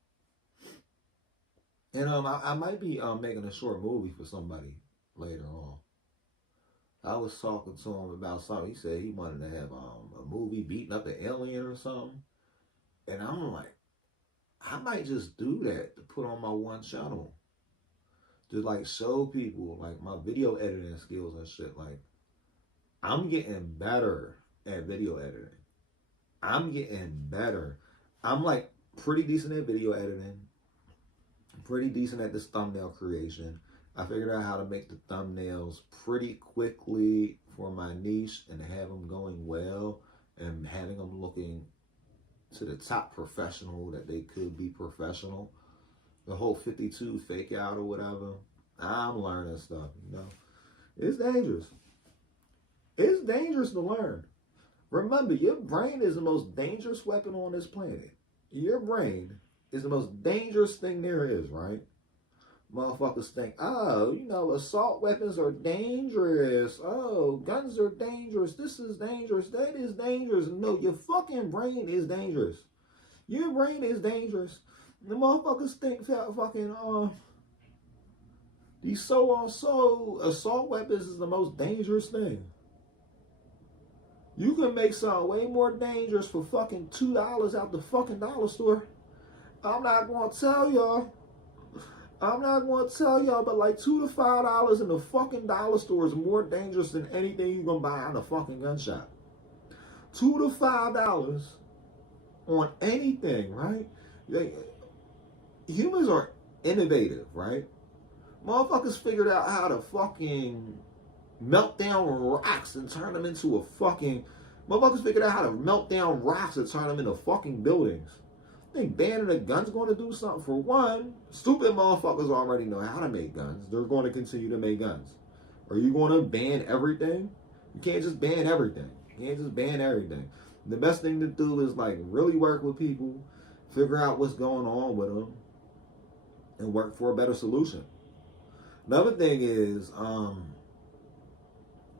And I might be making a short movie for somebody later on. I was talking to him about something. He said he wanted to have a movie beating up an alien or something. And I'm like, I might just do that to put on my one channel. To like show people like my video editing skills and shit. Like, I'm getting better at video editing. I'm getting better. I'm like pretty decent at video editing. Pretty decent at this thumbnail creation. I figured out how to make the thumbnails pretty quickly for my niche and have them going well and having them looking to the top professional that they could be professional. The whole 52 fake out or whatever. I'm learning stuff, you know. It's dangerous. It's dangerous to learn. Remember, your brain is the most dangerous weapon on this planet. Your brain is the most dangerous thing there is, right? Motherfuckers think, oh, you know, assault weapons are dangerous. Oh, guns are dangerous. This is dangerous. That is dangerous. No, your fucking brain is dangerous. Your brain is dangerous. The motherfuckers think fucking, these so assault weapons is the most dangerous thing. You can make something way more dangerous for fucking $2 out the fucking dollar store. I'm not going to tell y'all. But like $2 to $5 in the fucking dollar store is more dangerous than anything you're going to buy in a fucking gun shop. $2 to $5 on anything, right? humans are innovative, right? Motherfuckers figured out how to fucking melt down rocks and turn them into a fucking... Motherfuckers figured out how to melt down rocks and turn them into fucking buildings. Think banning the guns going to do something? For one, stupid motherfuckers already know how to make guns. They're going to continue to make guns. Are you going to ban everything? You can't just ban everything. You can't just ban everything. The best thing to do is like really work with people, figure out what's going on with them, and work for a better solution. Another thing is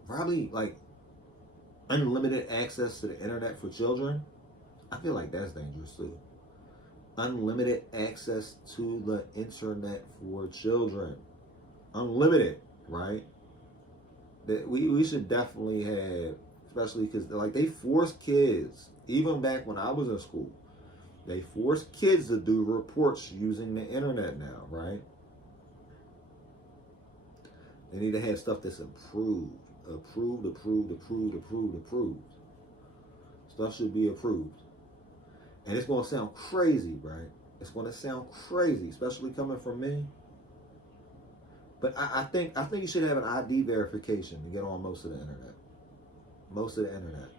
probably like unlimited access to the internet for children. I feel like that's dangerous too. Unlimited access to the internet for children. Unlimited, right? That we should definitely have, especially because like they force kids, even back when I was in school, they force kids to do reports using the internet now, right? They need to have stuff that's approved. Approved. Stuff should be approved. And it's going to sound crazy, right? It's going to sound crazy, especially coming from me. But I think you should have an ID verification to get on most of the internet. Most of the internet.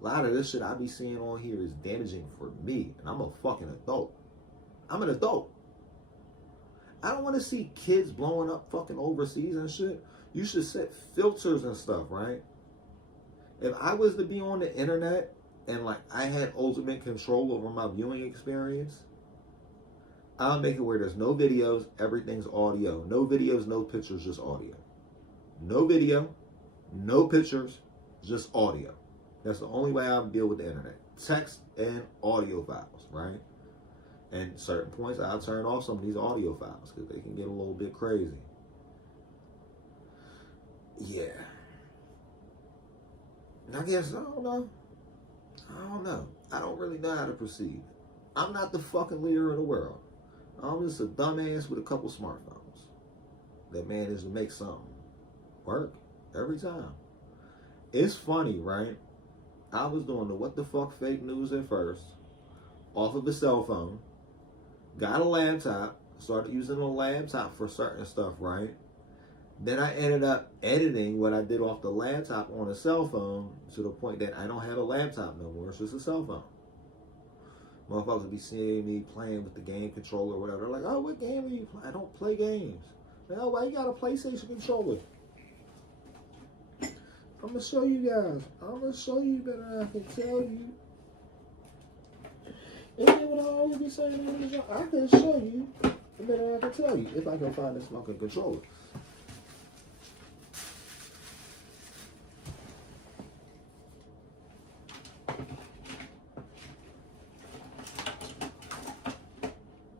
A lot of this shit I be seeing on here is damaging for me. And I'm a fucking adult. I'm an adult. I don't want to see kids blowing up fucking overseas and shit. You should set filters and stuff, right? If I was to be on the internet and like I had ultimate control over my viewing experience, I'll make it where there's no videos, everything's audio. No videos, no pictures, just audio. No video, no pictures, just audio. That's the only way I'll deal with the internet. Text and audio files, right? And certain points, I'll turn off some of these audio files because they can get a little bit crazy. Yeah. And I guess, I don't know. I don't really know how to proceed. I'm not the fucking leader of the world. I'm just a dumbass with a couple smartphones that managed to make something work every time. It's funny, right? I was doing the what the fuck fake news at first, off of a cell phone, got a laptop, started using a laptop for certain stuff, right? Then I ended up editing what I did off the laptop on a cell phone to the point that I don't have a laptop no more. It's just a cell phone. Motherfuckers be seeing me playing with the game controller or whatever. They're like, oh, what game are you playing? I don't play games. Like, oh, why you got a PlayStation controller? I'm going to show you guys. I'm going to show you better than I can tell you. And then what I always be saying on the show, I can show you better than I can tell you if I can find this fucking controller.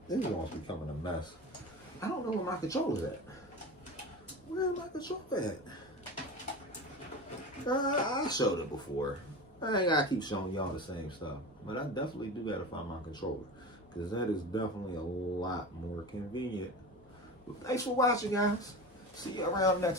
This is almost becoming a mess. I don't know where my controller's at. Where is my controller at? I showed it before. I ain't gotta keep showing y'all the same stuff. But I definitely do gotta find my controller. Because that is definitely a lot more convenient. But thanks for watching, guys. See you around next time.